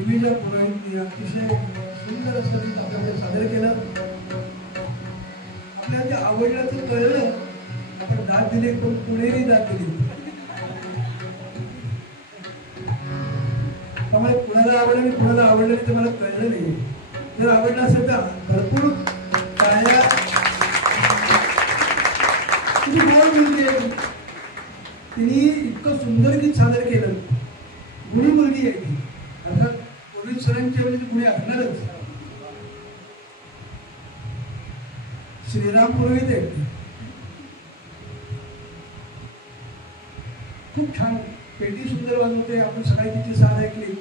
पूर्वीच्या पुराणांनी अतिशय सुंदर असं गीत आपल्याकडे सादर केलं. आपल्याला ते आवडल्याचं कळलं, आपण दाद दिली, पण पुणेही दाद दिली. त्यामुळे कुणाला आवडलं आणि कुणाला आवडलं नाही ते मला कळलं नाही. जर आवडलं असेल तर भरपूर टाळ्या. तिने इतकं सुंदर गीत सादर केलं. गुणी मुलगी आहे ती, अर्थात गोविंद सरांच्या वेळी गुणी असणारच. श्रीराम पुरोहित आहे, खूप छान पेटी सुंदर वाजवते. आपण सकाळी तिची साथ ऐकली.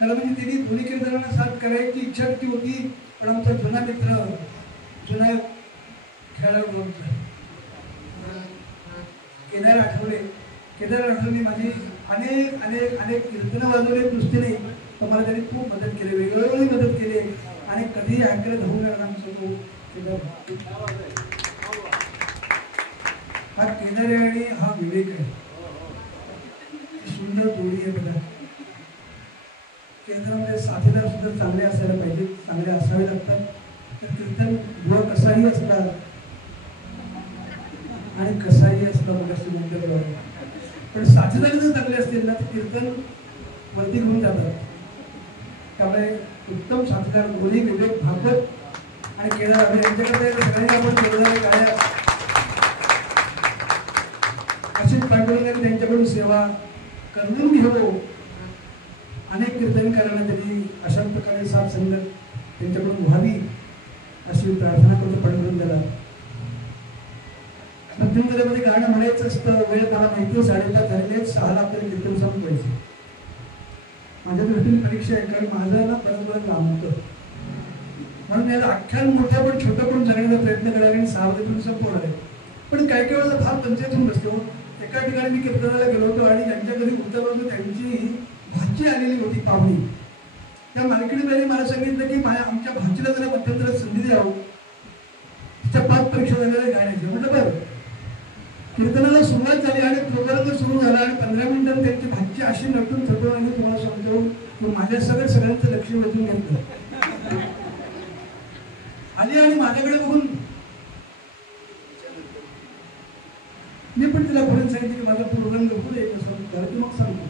खरं म्हणजे तिने दोन्ही कीर्तनांना साथ करायची इच्छा होती, पण आमचा जुना मित्र, जुना खेळाडू बोलतोय केदार आठवले माझी अनेक अनेक अनेक कीर्तनं वाजवले. नुसते नाही तर मला त्यांनी खूप मदत केली, वेगवेगळी मदत केली. आणि कधीही अँकर धावून येणार आमचा तो केदार. हा केदार आहे आणि हा विवेक आहे. सुंदर जोडी आहे बघा. केंद्रामध्ये साथीदार सुद्धा चांगले असायला पाहिजे, चांगले असावे लागतात. तर कीर्तन गृह कसाही असतात आणि कसाही असतात बघा, पण साथीदार जर चांगले असतील ना तर कीर्तन वरती घेऊन जातात. त्यामुळे उत्तम साथीदार दोन्ही विवेक भागवत आणि केदार यांच्याकडे सगळ्यांनी आपण जोरदार टाळ्या. अशीच पांडुरंगाने त्यांच्याकडून सेवा करून घेऊ. अनेक कीर्तनकारांना त्यांनी अशा प्रकारे साथ संगत त्यांच्याकडून व्हावी अशी प्रार्थना करतो पांडुरंगाला. मध्यमध्ये गाणं म्हणायचं असतं. वेळ मला माहिती 7:30 झालेले, 6ला आपल्याला कीर्तन संपवायचं. माझ्या दृष्टीने परीक्षा आहे, कारण माझं ना परत काम होतं. म्हणून याला अख्ख्यान मोठ्या पण छोटं पण जगण्याचा प्रयत्न करायला आणि 6 वाजेपर्यंत संपवणार आहे. पण काही वेळेला फार पंचायत होऊन बसते. एका ठिकाणी मी कीर्तनाला गेलो होतो आणि ज्यांच्या घरी उतरलो होतो त्यांची भाची आलेली होती पाहुणी. त्या मालकीणीबाईने मला सांगितलं की आमच्या भाचीला जरा मध्यंतरात संधी द्यावं, तिच्या 5 परीक्षा झालेल्या गाण्याच्या. म्हटलं बरं. कीर्तनाला सुरुवात झाली आणि प्रोग्राम सुरू झाला आणि 15 मिनिटांनी त्यांची भाची अशी नटून थटून आणि तुम्हाला सांगतो की माझ्या सगळ्यांचं लक्ष वेधून घेतलं. आली आणि माझ्याकडे बघून मी पण तिला पुढे सांगितलं की माझा प्रोग्राम पुढे येत असं की मग सांगतो.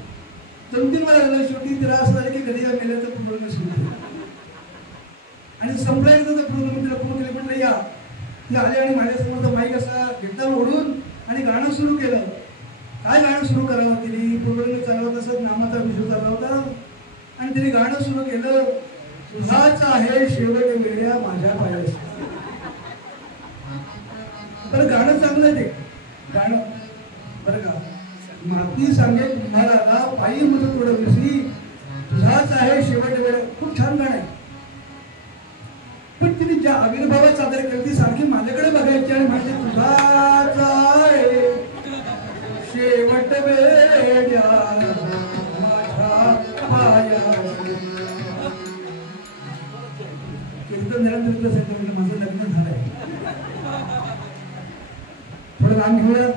2-3 वेळा झाला. शेवटी तिला असं झालं की कधी या मेल्याचा प्रोग्राम सुरू आणि संपलायचं तर प्रोग्राम तिला पूर्ण केले. म्हटलं या. ती आली आणि माझ्यासमोर माईक असा गिटार ओढून आणि गाणं सुरू केलं. काय गाणं सुरू करावं तिने? प्रोग्राम चालवत असत नामाचा विषय चालला होता आणि तिने गाणं सुरू केलं. तुझाच आहे शेवट वेड्या माझ्या पायास. बरं गाणं चांगलं ते गाणं बरं का. माती सांगे तुम्हाला पायी मत थोडं विसरी, तुझाच आहे शेवट वेळ. खूप छान गाणं आहे. पण तिने ज्या आविर्भावात सादर केली ती सारखी माझ्याकडे बघायची आणि माझे तुझाच आहे शेवट वेड्या माझ्या पायास. कीर्तन झाल्यानंतर सांगितलं माझं लग्न झालंय. थोडं गाणं घेऊया.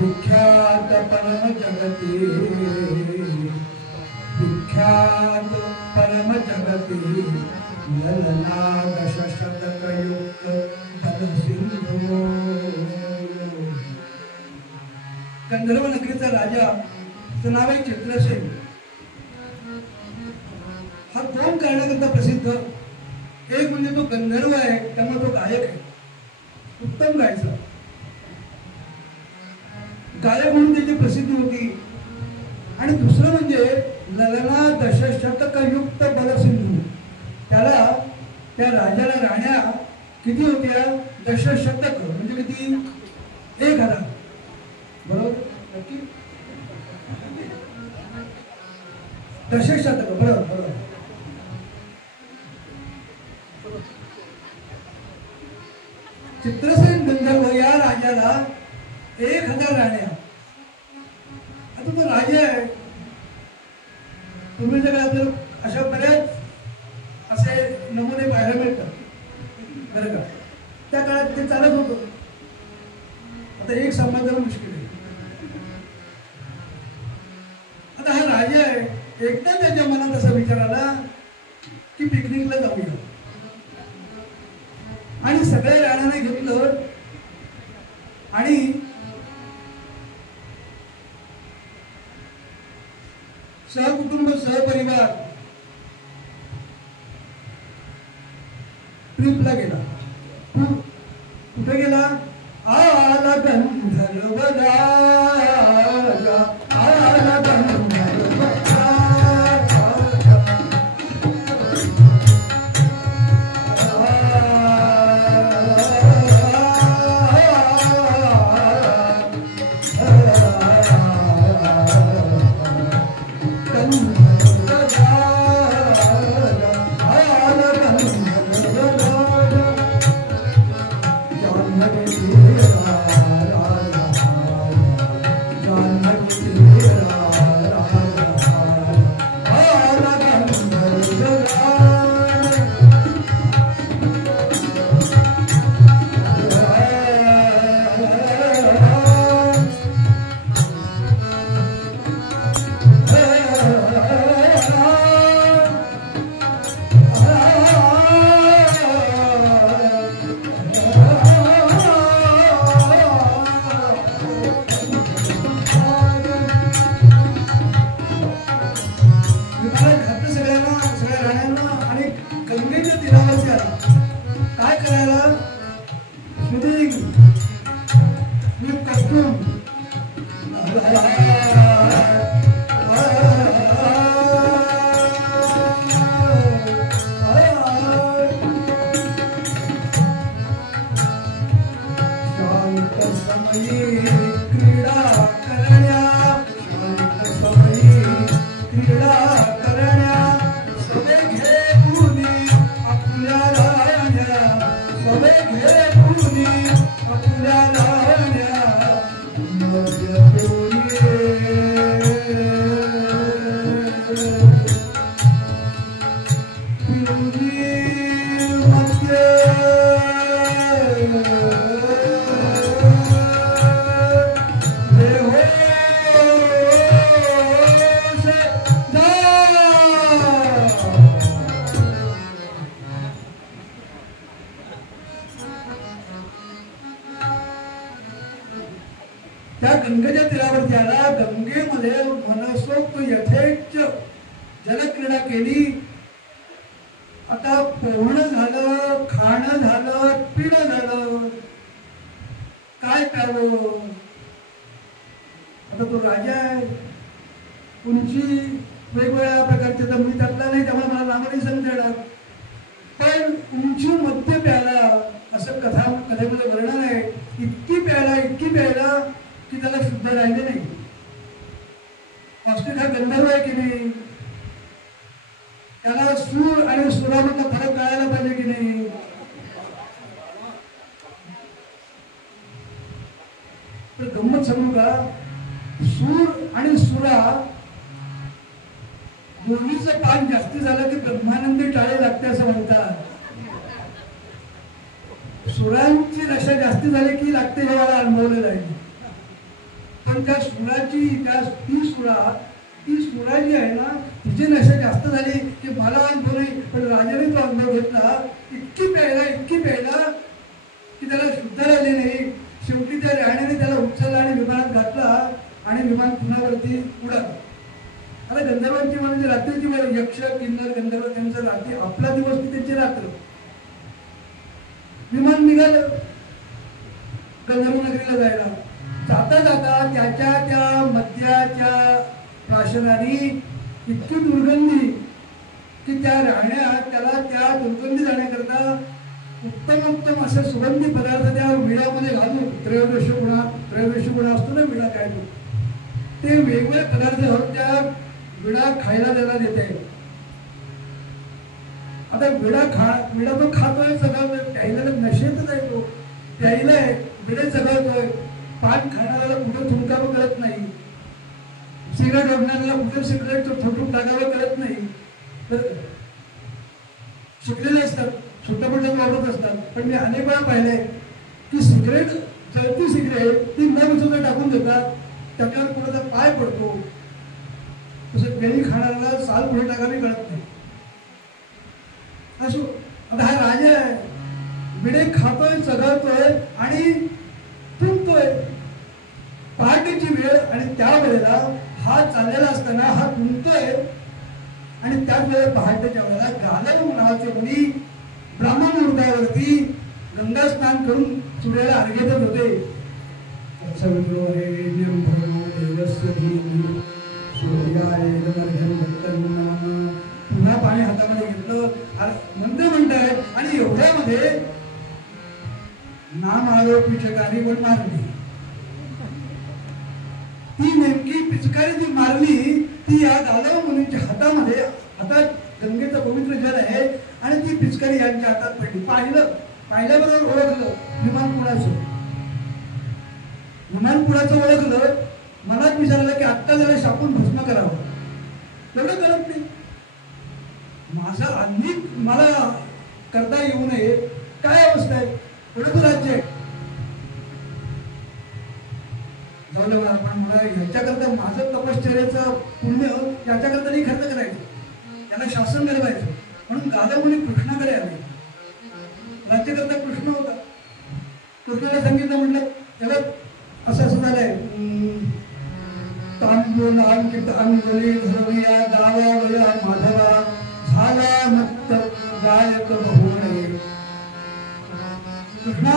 विख्यात परम जगती विख्यात परम जगती ललना दशशतकयुक्त धनसिंधू गंधर्व नगरीचा राजा नाव आहे चित्रसेन. हा दोन कारणाकरता प्रसिद्ध. एक म्हणजे तो गंधर्व आहे त्यामुळे तो गायक आहे, उत्तम गायचा गायक म्हणून त्याची प्रसिद्धी होती. आणि दुसरं म्हणजे ललना दशशतकयुक्त बलसिंधू. त्याला त्या राजाला राण्या किती होत्या? दशशतक म्हणजे किती? 1000. बरोबर नक्की? दशशतक बरोबर बरोबर. चित्रसेन गंधर्व या राजाला 1000 राण्या. आता तो राजा आहे. तुम्ही जर आपल्याला अशा बऱ्याच असे नमुने पाहायला मिळतात बरं का. त्या काळात ते चालत होतं. आता एक सांभाळणं मुश्किल आहे. आता हा राजा आहे. एकदा त्याच्या मनात असा विचार आला की पिकनिकला जाऊया. आणि सगळ्या राण्यांना घेतलं आणि सहकुटुंब सहपरिवार ट्रिपला गेला. कुठे गेला? आला गंधर्व राजा आला गंधर्व त्या गंगेच्या तीरावरती आला. गंगेमध्ये मनसोक्त यथेच्छ जलक्रीडा केली. आता पोहणं झालं, खाणं झालं, पिणं झालं, काय प्यावं? आता तो राजा आहे. उंची वेगवेगळ्या प्रकारचे दमनी त्यातला नाही, त्यामुळे मला नाव नाही सांगता येणार. पण उंची मध्य प्याला असं कथेमध्ये वर्णन आहे. इतकी प्यायला की त्याला शुद्ध राहिले नाही. पौष्टिक हा गंधर्व आहे की नाही? त्याला सूर आणि सुरामधला फरक कळायला पाहिजे की नाही? तर गंमत सांगू का? सूर आणि सुरा दोन्हीचं पान जास्ती झालं की ब्रह्मानंदी टाळे लागते असं म्हणतात. सुरांची रशा जास्ती झाली की लागते हे मला अनुभवलेलं आहे. पण त्या सुराची ती सुरा जी आहे ना तिची नशा जास्त झाली की मला अनुभव नाही, पण राजाने तो अनुभव घेतला. इतकी प्यायला की त्याला शुद्ध राहिले नाही. शेवटी त्या राण्याने त्याला उचलला आणि विमानात घातला आणि विमान पुन्हा वरती उडालं. आता गंधर्वांची म्हणजे रात्रीची वेळ, यक्ष किन्नर गंधर्व त्यांचा रात्री, आपला दिवस की त्यांची रात्र. विमान निघालं गंधर्व नगरीला जायला. जाता जाता त्याच्या त्या मद्याच्या प्राशनाने इतकी दुर्गंधी की त्या राहण्यात त्याला त्या दुर्गंधी जाण्याकरता उत्तम असे सुगंधी पदार्थ त्या विड्यामध्ये घालून, त्रयोदशी गुणा असतो ना विडा, काय ते वेगवेगळे पदार्थ घालून त्या विडा खायला त्याला देते. आता विडा तो खातोय, सगळं प्यायला नशेतच आहे, तो प्यायलाय, विडे जगवतोय. पान खाणाऱ्याला कुठे थुंकावं कळत नाही, सिगरेट ओढणाऱ्याला कुठे सिगरेट थुंकून टाकावं कळत नाही. तर शिकलेले असतात, सुट्टापट्टा आवडत असतात, पण मी अनेक वेळा पाहिलंय की सिगरेट, जळती सिगरेट ती न विचारता टाकून देतात, त्याच्यावर कुणाचा पाय पडतो. तसं वेळी खाणाऱ्याला साल पुढे टाकावी कळत नाही. असो, आता हा राजा आहे, विडे खातोय, चघळतोय आणि तुंबतोय. पहाटेची वेळ आणि त्या वेळेला हा चाललेला असताना हा तुंबतोय आणि त्याच वेळेला पहाटेच्या वेळेला गालव नावाचे मुनी ब्राह्मण मुहूर्तावरती गंगा स्नान करून सूर्याला अर्घ्य देत होते. पुन्हा पाणी हातामध्ये घेतलं, मंत्र म्हणतायत आणि एवढ्यामध्ये नाम आरोप पिचकारी पण मारली. ती नेमकी पिचकारी जी मारली ती या गालव मुनींच्या हातामध्ये, हातात गंगेचं पवित्र जल आहे आणि ती पिचकारी यांच्या हातात पडली. पाहिल्याबरोबर ओळखलं विमान पुढाचं ओळखलं. मनात विचारलं की आत्ता जरा शापून भस्म करावं, तेवढं करत नाही. माझा अधिक मला करता येऊ नये, काय अवस्था आहे, एवढं राज्य आहे. जाऊ दे पण मला ह्याच्याकरता माझं तपश्चर्याचं पुण्य याच्याकरता नाही खर्च करायचं, त्याला शासन घडवायचं. म्हणून गालव मुनी कृष्णाकडे आले. राज्यकर्ता कृष्ण होता. कृष्णाला सांगितलं, म्हटलं त्याला असं झालंय, तांबूलांकित अंगुली धरविया गावावया माधवा झाला मत्त गायक बहुणे. कृष्णा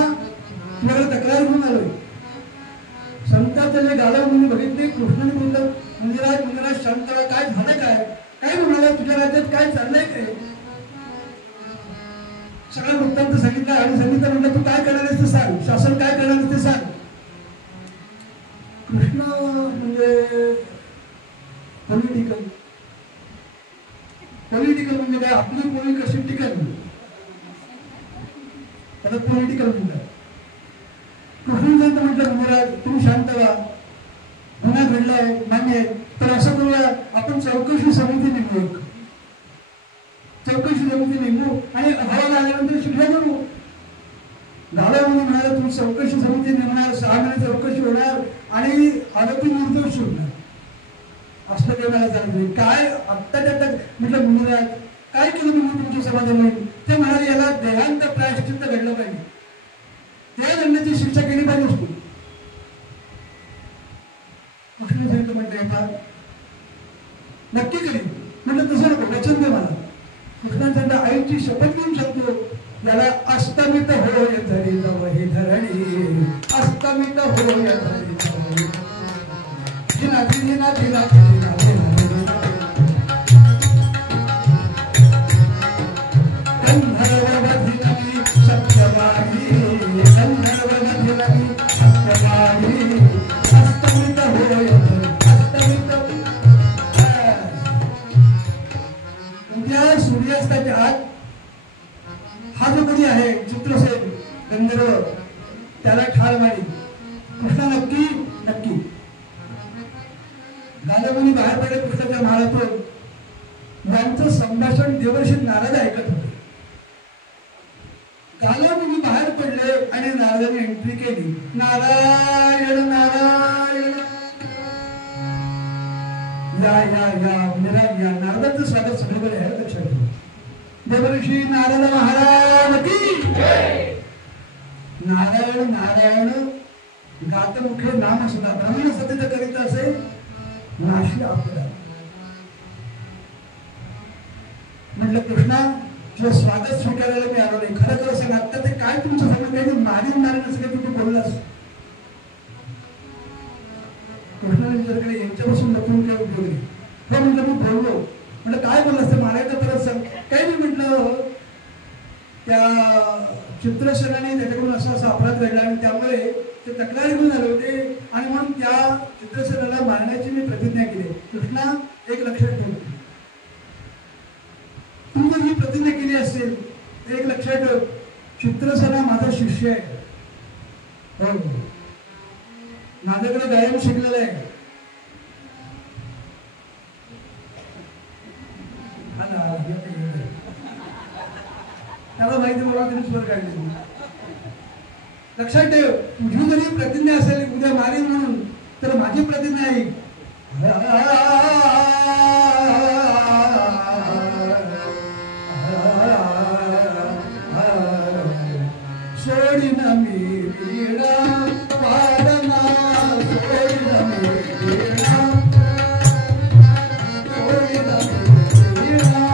तुम्हाला तक्रार घेऊन आलोय. संतांचे गालव मुनी बघितले. कृष्णाने बोललं, मंदिरात शांत राहा, काय झालं, काय म्हणाला, तुझ्या राज्यात काय चाललंय, काय सगळं वृत्तांत सांगितलं आणि सांगितलं. म्हटलं तू काय करणार आहेस ते सांग, शासन काय करणार आहेस ते सांग. कृष्ण म्हणजे पॉलिटिकल म्हणजे काय, आपली पोळी कशी टिकल त्याला पॉलिटिकल म्हणतात. कृष्ण म्हटलं, महाराज तुम्ही शांत व्हा, गुन्हा घडलाय मान्य आहे, तर असं करूया आपण चौकशी समिती नेमू आणि अहवाल आल्यानंतर शिक्षा करू. गालव मुनी म्हणाला, तुम्ही चौकशी समिती नेमणार, 6 महिने चौकशी होणार आणि आरोपी निर्दोष होणार, असं ते मला सांगितलं. काय आत्ता म्हटलं, मुनिराज काय केलं तुम्ही तुमच्या समाजाने? ते म्हणाले, याला देहांत प्रायश्चित्त घडलं पाहिजे, त्या दंडाची शिक्षा केली पाहिजे असतो. कृष्ण सांगितलं, म्हटलं नक्की करीन. म्हटलं तसं नको, वचन दे मला. कृष्णाचा आईची शपथ घेऊन शकतो, याला अस्तमित होय धरी जाव हे धरणी, अस्तमित होय धरी सूर्यास्ताच्या आत हा जो कोणी आहे चित्रसेन गंधर्व, त्याला ठार मारी. कृष्ण नक्की गालव मुनी बाहेर पडले कृष्णाच्या महालातून. यांचं संभाषण देवर्षी नारद ऐकत होते. गालव मुनी बाहेर पडले आणि नारदाने एंट्री केली. नारायण नारायण या या या या नारदांचं स्वागत सगळीकडे आहे, लक्षात ठेवा. देवर्षी नारद महाराज की नारायण नारायण गातमुखे नाम सुद्धा ब्राह्मण सतीत करीत असे नाशी आपला. म्हटलं कृष्णा तुझं स्वागत स्वीकारायला मी आलो नाही, खरं खरं सांग आता ते काय तुमचं सगळं काही मारीन मारेन असं काही तुम्ही बोललास. कृष्णाने विचारकडे यांच्यापासून लपून काय उपयोग नाही. हे म्हटलं मी बोललो. म्हटलं काय बोललास ते मारायचं परत सांग. काही नाही म्हटलं, त्या चित्रसेनाने त्याच्याकडून असा असा अपराध घडला आणि त्यामुळे ते तक्रारी घेऊन आले होते आणि म्हणून त्या चित्रसेनाला मारण्याची मी प्रतिज्ञा केली. कृष्णा एक लक्षात ठेव, तू जर ही प्रतिज्ञा केली असेल एक लक्षात ठेव, चित्रसेना माझा शिष्य आहे, माझ्याकडे गायन शिकलेलं आहे. त्याला माहिती मला त्यांनी स्वर काढली. लक्षात ठेव, तुझी जरी प्रतिज्ञा असेल उद्या मारीन म्हणून, तर माझी प्रतिज्ञा आहे सोडीन मी वीणा वादना, सोडीन मी वीणा, सोडीन मी वीणा,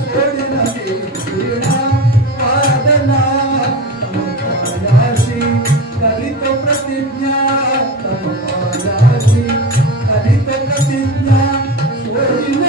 सोडीन मी वीणा वादना, तमपायाशी करीतो प्रतिज्ञा, तमपायाशी करीतो प्रतिज्ञा, सोडीन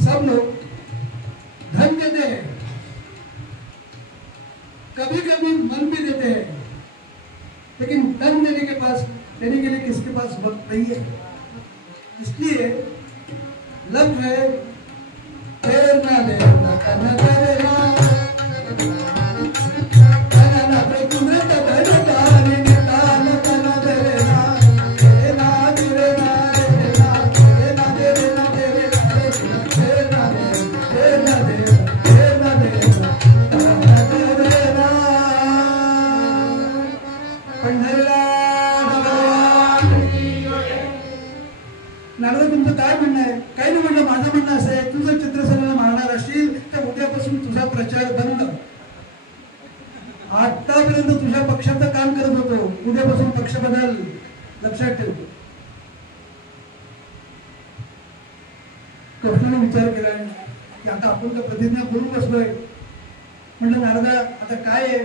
सब लोग धन देते हैं, कभी कभी मन भी देते हैं, लेकिन धन देने के लिए किसके पास वक्त नहीं है. इसलिए लफ्ज है देर ना देना करना देना, नारद तुमचं काय म्हणणं आहे. काही नाही म्हटलं, माझं म्हणणं असं आहे, तू जर चित्रसेनाला मारणार असशील तर उद्यापासून तुझा प्रचार बंद. आतापर्यंत तुझ्या पक्षाचं काम करत होतो, उद्यापासून पक्ष बदल. लक्षात ठेव. कृष्णाने विचार केला की आता आपण तर प्रतिज्ञा करून बसलोय. म्हटलं नारदा आता काय आहे,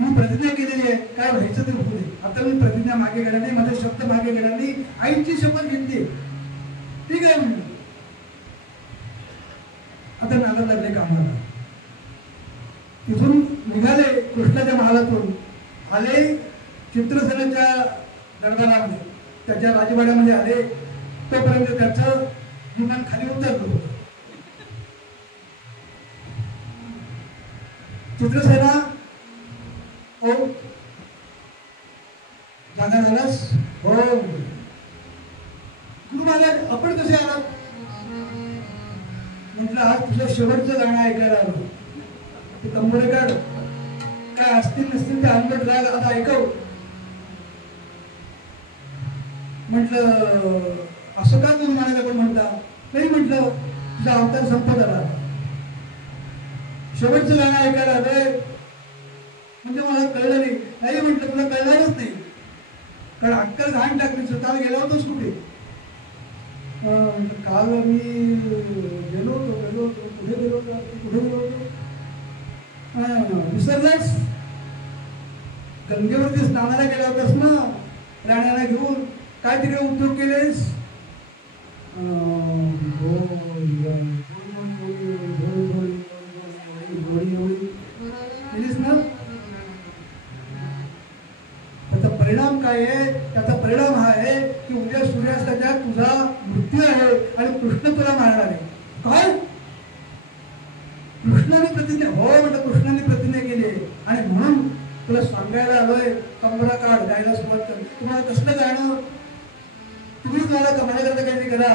मी प्रतिज्ञा केलेली आहे, काय व्हायचं ते होऊ दे. आता मी प्रतिज्ञा मागे घेणार नाही, माझे शब्द मागे घेणार नाही, आईची शपथ घेतली. ठीक आहे म्हणलं. आता नारद लागले कामाला. तिथून निघाले कृष्णाच्या महालातून, आले चित्रसेनाच्या दरबारामध्ये, त्याच्या राजवाड्यामध्ये आले. तोपर्यंत त्याचं विमान खाली उतरलं होतं. चित्रसेना ओ जागा झालास हो. गुरु महाराज आपण कसे आलात. म्हटलं आज तुझं शेवटचं गाणं ऐकायला आलो. ते तंबोरे काढ, काय असतील नसतील ते अनबट राग आता ऐकव. म्हटलं असं का गुरु महाराज आपण म्हणता. नाही म्हटलं तुझा अवतार संपत आला, शेवटचं गाणं ऐकायला आलंय. म्हणजे मला कळलं नाही. नाही म्हटलं तुला कळणारच नाही, कारण अक्कल घाण टाकली. स्वतःला गेला होतोस कुठे? काल मी गेलो होतो कुठे गेलो होतो विसरलास? गंगेवरती स्नानाला गेला होतास ना राण्याला घेऊन. काय तिकडे उद्योग केलेस? केलीस ना? त्याचा परिणाम काय आहे? त्याचा परिणाम हा आहे की उद्या सूर्यास्ताच्या तुझा मृत्यू आहे आणि कृष्ण तुला मारणार आहे. काय? कृष्णाने प्रतिज्ञा? हो म्हटलं, कृष्णाने प्रतिज्ञा केली आणि म्हणून तुला सांगायला आलोय. कंबरा काढ, गायला सुरुवात कर. तुम्हाला कसलं गाणं? तुम्ही तुम्हाला कमाण्याकरता काहीतरी करा.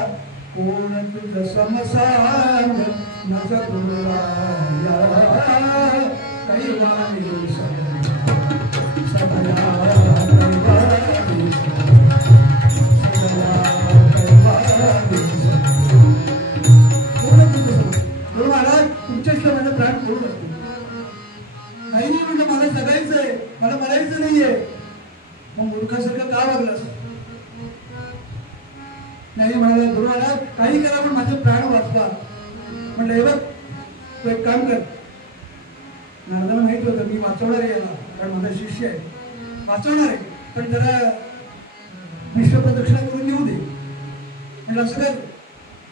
कोण तुझं समसांग माझा तुमच्याशिवाय माझा प्राण करू नसतो. काही नाही म्हटलं, मला जगायचंय, मला मरायचं नाहीये. मग मूर्खासारखं का वागलं? नाही म्हणाला, गुरु महाराज काही करा पण माझे प्राण वाचवा. म्हटलं हे बघ, तू एक काम कर. नारदाला माहित होतं मी वाचवणार आहे याला, कारण माझा शिष्य आहे, वाचवणार आहे, पण जरा विश्वप्रदक्षिणा करून येऊ दे. म्हणजे असं कर,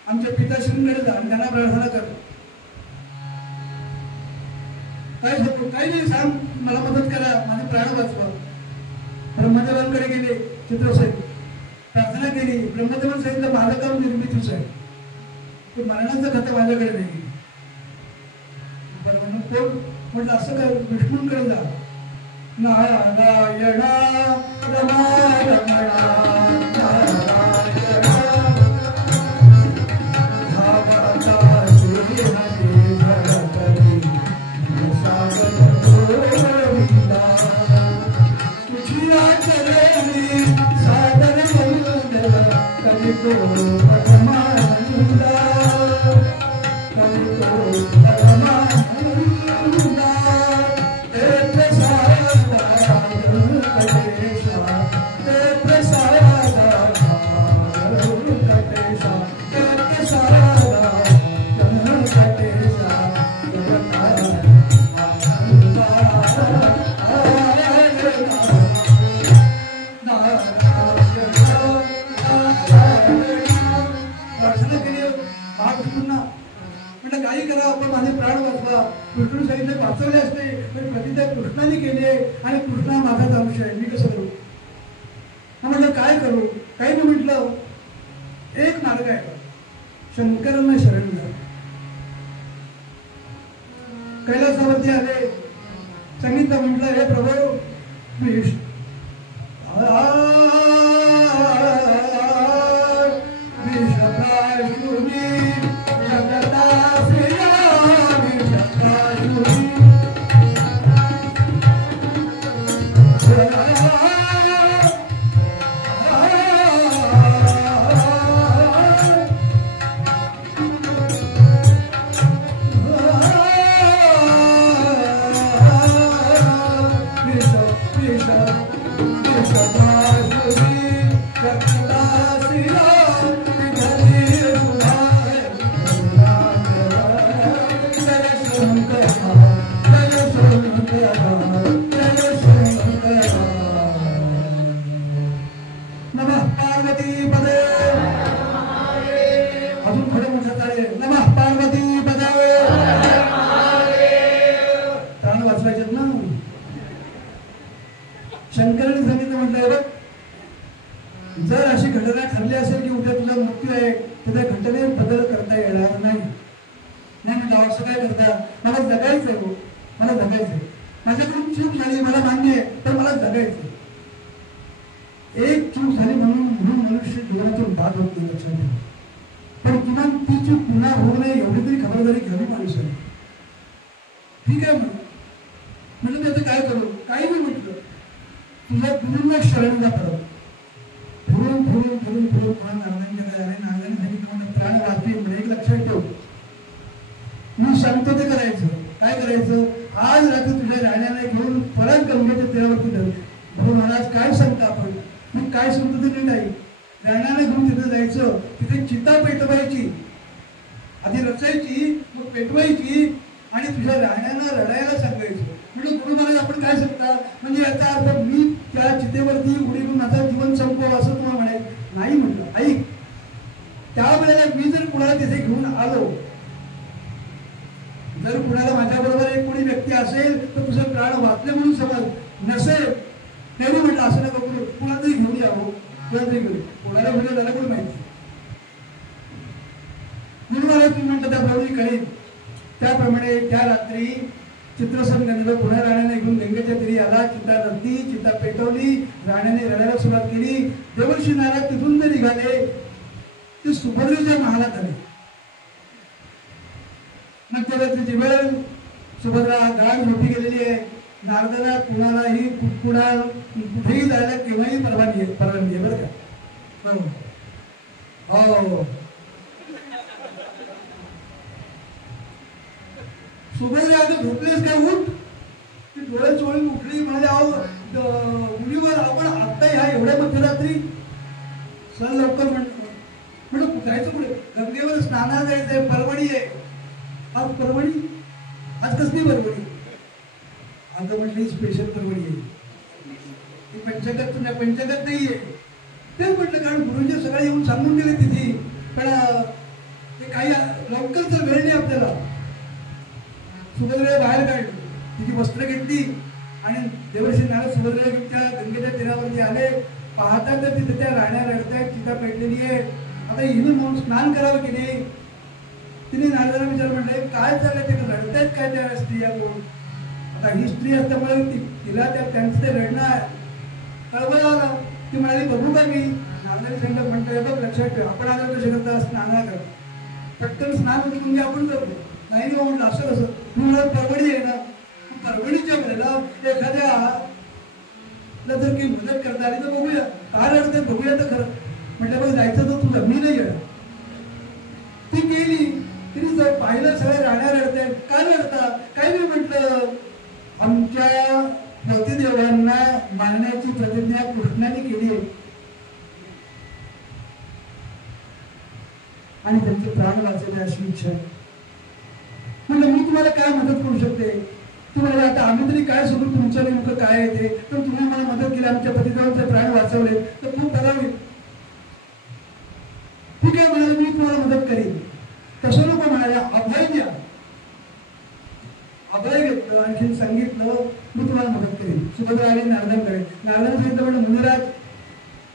आमच्या पिताश्रींकडे जा आणि त्यांना प्रार्थना कर. काय सांगू? काही नाही, सांग मला मदत करा, माझे प्राण वाचवा. ब्रह्मदेवांकडे गेले चित्रसेन, प्रार्थना केली. ब्रह्मदेवान सांगितलं माझं काम निर्मितीच आहे, पण मरणाचं खातं माझ्याकडे नाही. बरं कोण? म्हटलं असं काय, विष्णूंकडे जा. नारायणा रमारमणा विष्णू सांगितलं वाचवले असते, पण प्रतिज्ञा कृष्णाने केली आणि कृष्णा माझाच अंश आहे, मी कसं करू? म्हटलं काय करू? काही नाही म्हटलं, एक मार्ग आहे, शंकरांना शरण जा. कैलासावरती आले, सांगितलं, म्हटलं हे प्रभू विष्णू शंकराने सांगितलं, म्हटलं जर अशी घटना ठरली असेल की उद्या तुझा मृत्यू आहे, तर त्या घटनेत बदल करता येणार नाही. नाही म्हटलं असं काय करता? मला जगायचंय हो, मला जगायचंय. माझ्याकडून चूक झाली, मला मान्य आहे, पण मला जगायचंय. एक चूक झाली म्हणून मनुष्य जीवनातून बाद होत नाही, लक्षात ठेवा. पण किमान ती चूक पुन्हा होऊ नये एवढी तरी खबरदारी घ्यावी माणसाने. ठीक आहे म्हटलं त्याचं काय करू? काही नाही म्हटलं, तुझ्या गुरुंना शरण जा. परत फिरून फिरून फिरून फिरून मला नारायणकडे आले. नारायण सांगितलं, प्राण राहतील. एक लक्षात ठेव, मी सांगतो ते करायचं. काय करायचं? आज रात्री तुझ्या राण्याला घेऊन परत गंगेच्या तीरावरती धरले. भाऊ महाराज काय सांगता आपण? मी काय सांगतो ते नाही. राण्याला घेऊन तिथे जायचं, तिथे चिता पेटवायची, आधी रचायची मग पेटवायची आणि तुझ्या राण्यानं रडायला सांगायचं. म्हणजे गुरु महाराज आपण काय सांगता? म्हणजे याचा अर्थ मी त्या चितेवरती उडी घेऊन माझं जीवन संपव असं तुम्हाला म्हणायचं नाही. म्हटलं ऐक, त्यावेळेला मी जर कुणाला तिथे घेऊन आलो, जर कुणाला माझ्याबरोबर एक कोणी व्यक्ती असेल तर तुझे प्राण वाचले म्हणून समज, नसेल त्यांनी म्हटलं असं नका करू, कुणाला तरी घेऊन यावं, कुणाला तरी घेऊन. कोणाला घेऊन त्याला कोणी माहिती. गुरु महाराज तुम्ही म्हणता त्याप्रमाणे करीन. त्याप्रमाणे त्या रात्री चित्रसंग गणित पुन्हा राण्याने घेऊन गंगेच्या तीरी आला. चिता रडली, चिता पेटवली, राण्याने रडायला सुरुवात केली. देवर्षी नारद तिथून ते निघाले, ते सुभद्रेच्या महालात आले. नक्षत्राची वेळ, सुभद्रा गाढ झोपी गेलेली आहे. नारदाला कुणालाही कुठेही जायला केव्हाही परवानगी आहे बरं का. हो, सुभद्रा आता झोपलीस काय? उठ. ती डोळे चोळून उठली, म्हणाले अहो मुलीवर आपण आता ह्या एवढ्या मध्यरात्री सर लवकर म्हणलं जायचं कुठे? गंगेवर स्नानाला जायचंय, परवणी आहे. आज परवणी? आज कसली परवणी? आता म्हटली स्पेशल परवणी आहे, ती पंचगत नाहीये. तेच म्हटलं, कारण गुरुजी सगळे येऊन सांगून गेले तिथे, पण ते काही लवकर तर वेळ नाही आपल्याला. सुभद्रेला बाहेर काढली, तिची वस्त्र घेतली आणि देवर्षी नारद सुभद्रेला घेऊन त्या गंगेच्या तीरावरती आले. पाहता तर तिथे त्या राण्या रडतायत, चिता पेटलेली आहे. आता हिने म्हणून स्नान करावं की नाही? तिने नारदाला विचार म्हटले काय चाललंय, ते रडतायत काय त्या स्त्रिया कोण? आता ही स्त्री असल्यामुळे तिला त्यांचं ते रडणं कळवळ आलं. ती म्हणाली बघू का मी? नारदाने सांगितलं, म्हणतोय बघ लक्षात ठेव, आपण आलो कसे करता स्नान कर, पटकन स्नान होतं म्हणजे आपण करतो. नाही म्हटलं असं कसं? तू म्हणत परवडी आहे ना, परवडीच्या वेळेला एखाद्या जर काही मदत करता आली तर बघूया, काय रडते बघूया तर खरं. म्हटलं बघ जायचं तर तुझं मी नाही येणार. ती गेली, तिने जर पाहिलं सगळ्या राण्या रडते, काय रडता? काय नाही म्हटलं, आमच्या पतिदेवांना मारण्याची प्रतिज्ञा कृष्णाने केली आहे आणि त्यांचे प्राण वाचवले अशी इच्छा आहे. म्हटलं मी तुम्हाला काय मदत करू शकते? तुम्हाला आता आम्ही तरी काय सांगू तुमचं नेमकं काय आहे ते, पण तुम्ही मला मदत केली, आमच्या पतिदेवांचे प्राण वाचवले तर खूप करावे. ठीक आहे म्हणाले, मी तुम्हाला मदत करीन. तसं लोक म्हणाले अभय द्या. अभय घेतलं, आणखी सांगितलं मी तुम्हाला मदत करीन. सुभद्रा आली नारदांकडे. नारदांनी सांगितलं, म्हणलं मुनिराज,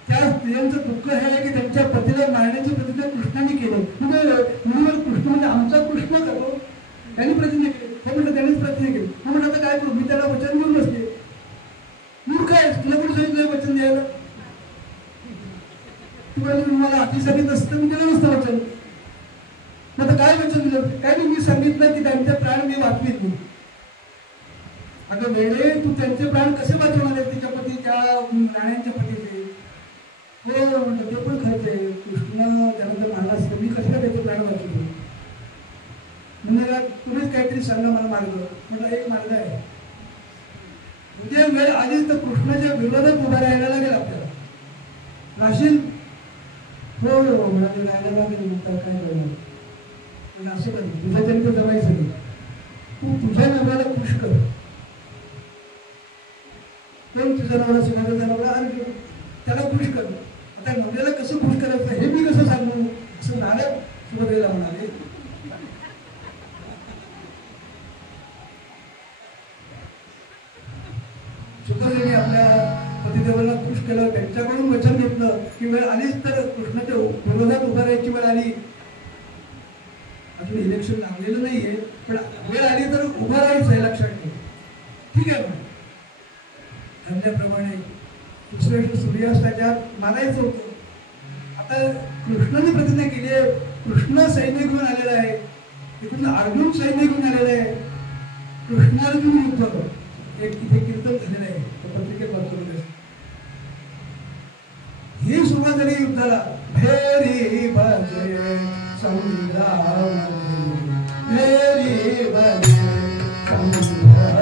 त्या स्त्रियांचं दुःख हे आहे की त्यांच्या पतीला मारण्याची प्रतिज्ञा कृष्णाने केली. मुनिवर कृष्ण म्हणजे आमचा कृष्ण करतो, त्यांनी प्रतिज्ञा केली. हे म्हटलं त्यांनीच प्रतिज्ञा केली. म्हटलं आता काय करू? मी त्याला वचन देऊन बसले. मूर्ख आहे, तुला कुठे सांगितलं वचन द्यायला? तुम्हाला आधी सांगितलं असतं मी दिलं नसतं वचन. आता काय वचन दिलं? काय मी सांगितलं की त्यांचे प्राण मी वाचवीत नाही. अगं वेळे, तू त्यांचे प्राण कसे वाचवणार आहे? तिच्या पतीच्या राण्यांच्या पतीचे. हो म्हटलं ते पण खरंच आहे, कृष्ण त्यानंतर मारला असतं, मी कसं काय त्याचे प्राण वाचवतो? म्हणजे तुम्हीच काहीतरी सांगा मला मार्ग. म्हटलं एक मार्ग आहे, उद्या वेळ आलीच तर कृष्णाच्या विरोधात उभा राहायला लागेल आपल्याला. राशील? हो म्हणाले राहायला लागेल. म्हणतात काय करणार? पण असं कर, तुझ्या त्यांनी जमायचं नाही, तू तुझ्या नवऱ्याला खुश कर. पण तुझ्या नवरा सुखाचा नवरा आणि त्याला खुश कर. आता नवऱ्याला कसं खुश करायचं हे मी कसं सांगू? असं नारद सुभद्रेला म्हणाले. सुभद्रेने आपल्या पतिदेवाला खुश केलं, त्यांच्याकडून वचन घेतलं की वेळ आलीच तर कृष्णाच्या विरोधात उभा राहायची वेळ आली. अजून इलेक्शन लागलेलं नाहीये, पण वेळ आली तर उभा राहायचं हे लक्षात ठेव. ठीक आहे ना? ठरल्याप्रमाणे दुसऱ्या दिवशी सूर्यास्ताच्या मारायचं होतं. आता कृष्णाने प्रतिज्ञा केली आहे, कृष्ण सैन्य घेऊन आलेला आहे, तिकडून अर्जुन सैन्य घेऊन आलेला आहे. कृष्णार्जुन युद्ध एक इथे कीर्तन झालेलं आहे, पत्रिकेत वाचतो. ही सुरुवात झाली युद्धाला. भेरी बाजे समुद्रामध्ये, भेरी बाजे समुद्रामध्ये.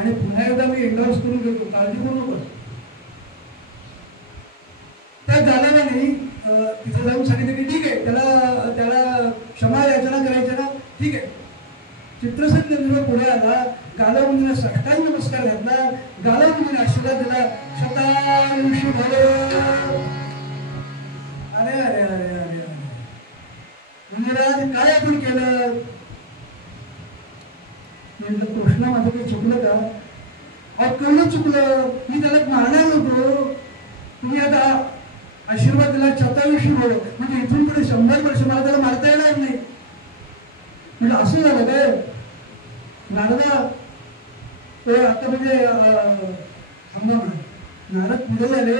आणि पुन्हा एकदा मी एंडोर्स करून घेतो, काळजी करू नकोस. त्या गाण्याला नाही तिथे जाऊन सांगितलं की ठीक आहे, त्याला त्याला क्षमा याचना करायच्या ना, ठीक आहे. चित्रसेन नंदुरबार पुढे आला, गालामुनीला साष्टांग नमस्कार घातला, गालामुनीने आशीर्वाद दिला, शतायुषी भव. अरे अरे अरे अरे अरे मुनिराज, काय आपण केलं? म्हटलं कृष्ण माझं काही चुकलं का? अहो केवढं चुकलं, मी त्याला मारणार होतो, तुम्ही आता आशीर्वाद दिला शतायुषी भव, म्हणजे इथून पुढे 100 वर्ष मला त्याला मारता येणार नाही. म्हणजे असं झालं काय? नारदा आता म्हणजे थांबा, नारद पुढे झाले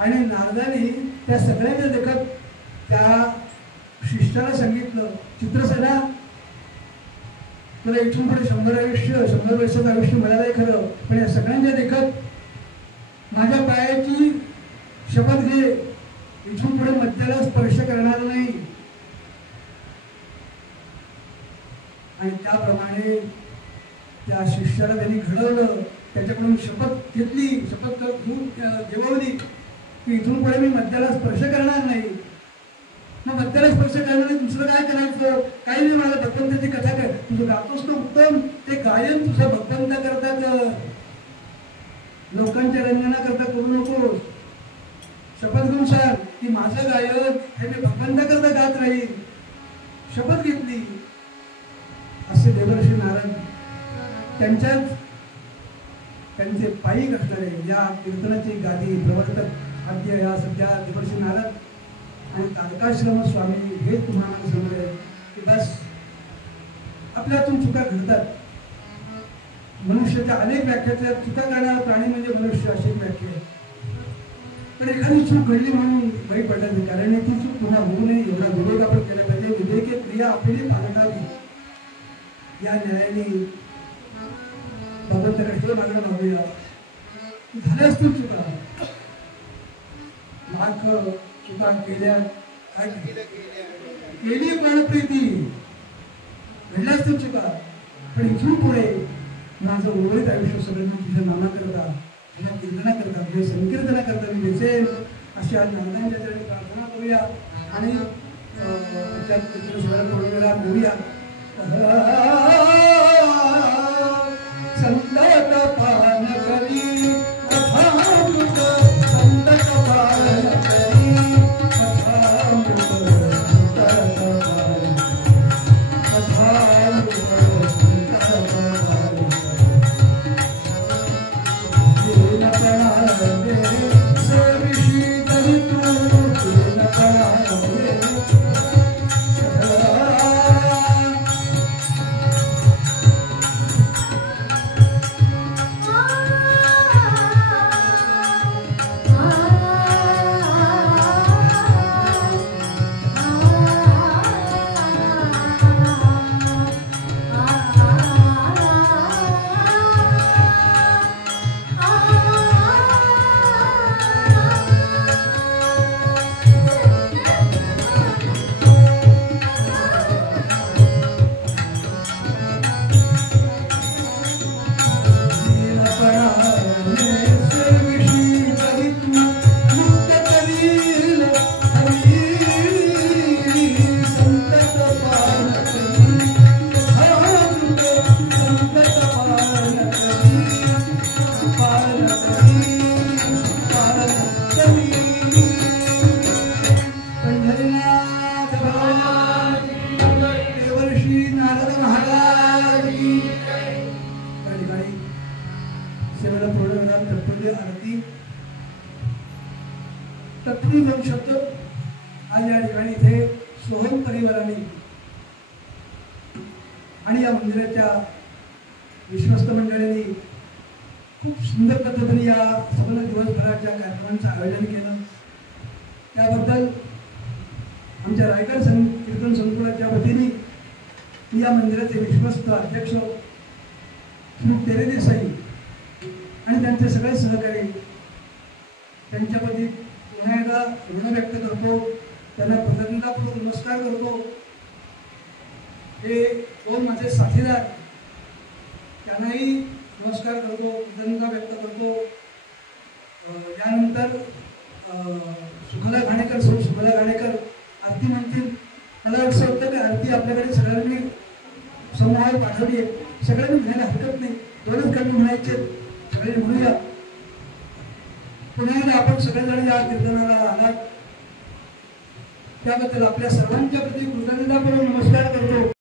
आणि नारदाने त्या सगळ्यांच्या देखत त्या शिष्याला सांगितलं, चित्रसेना तुला इथून पुढे 100 वर्षाचं आयुष्य मिळालंय खरं, पण या सगळ्यांच्या देखत माझ्या पायाची शपथ घे, इथून पुढे मध्याला स्पर्श करणार नाही. आणि त्याप्रमाणे त्या शिष्याला त्यांनी घडवलं, त्याच्याकडून शपथ घेतली, शपथ घेवली की इथून पुढे मी मध्याला स्पर्श करणार नाही. मग मध्याला स्पर्श करणार नाही, दुसरं काय करायचं? काही नाही, मला भगवंताची कथा काय, तुझं गातोस ना उत्तम, ते गायन तुझं भगवंता करतात, लोकांच्या रंजना करता करू नकोस. शपथ घेऊन सांग की माझं गायन हे मी भगवंता करता गात राहील. शपथ घेतली. असे देवर्षी नारद त्यांचे पायी असणारे या कीर्तनाची गादी प्रवर्तक आद्य या सध्या देवर्षी नारद आणि तारकाश्रम स्वामी हे तुम्हाला सांगले की बस आपल्यातून चुका घडतात. मनुष्याच्या अनेक व्याख्याच्या चुका करणारा प्राणी म्हणजे मनुष्य, अशी व्याख्या आहे. पण एखादी चूक घडली म्हणून बळी पडत, कारण ती चूक पुन्हा होऊ नये एवढा विवेक आपण केला पाहिजे. विवेकी क्रिया आपली पालटावी या न्यायाने भगवंताकडे हे मागणं मागूया. झाल्या असतील चुका, मार्ग चुका केल्या, काय केली प्राणप्रीती, घडल्या असतील चुका, पण इथून पुढे माझं उर्वरित आयुष्य सगळ्यांना तुझ्या नामा करता, तुझ्या कीर्तना करता, तुझ्या संकीर्तना करता मी बेचेन, अशी आज नारदांच्या चरणी प्रार्थना करूया आणि सगळ्या बोलूया. संतत पान करी कथामृत, संतत पान करी कथामृत, संतत पान कथामृत, संतत पान जेन प्रणामे सर्विषी दरितु, जेन प्रणामे आणि या मंदिराच्या विश्वस्त मंडळांनी खूप सुंदर पद्धतीने या सगळ्या दिवसभराच्या कार्यक्रमांचं आयोजन केलं. त्याबद्दल आमच्या रायगड कीर्तन संकुलाच्या वतीने या मंदिराचे विश्वस्त अध्यक्ष श्री तेरे देसाई आणि त्यांचे सगळे सहकारी त्यांच्याप्रती पुन्हा एकदा ऋण व्यक्त करतो, त्यांना कृतज्ञतापूर्वक नमस्कार करतो. हे दोन माझे साथीदार, त्यांनाही नमस्कार करतो, कृतज्ञता व्यक्त करतो. यानंतर सुखदा घाणेकर, सौ सुखदा घाणेकर आरती म्हणतील. मला असं वाटतं की आरती आपल्याकडे सगळ्यांनी समूहात पाठवली आहे, सगळ्यांनी म्हणायला हरकत नाही. दोनच कमी म्हणायचे, सगळे म्हणूया. पुन्हा आपण सगळेजण या कीर्तनाला आलात त्याबद्दल आपल्या सर्वांच्या प्रती कृतज्ञतापूर्वक नमस्कार करतो.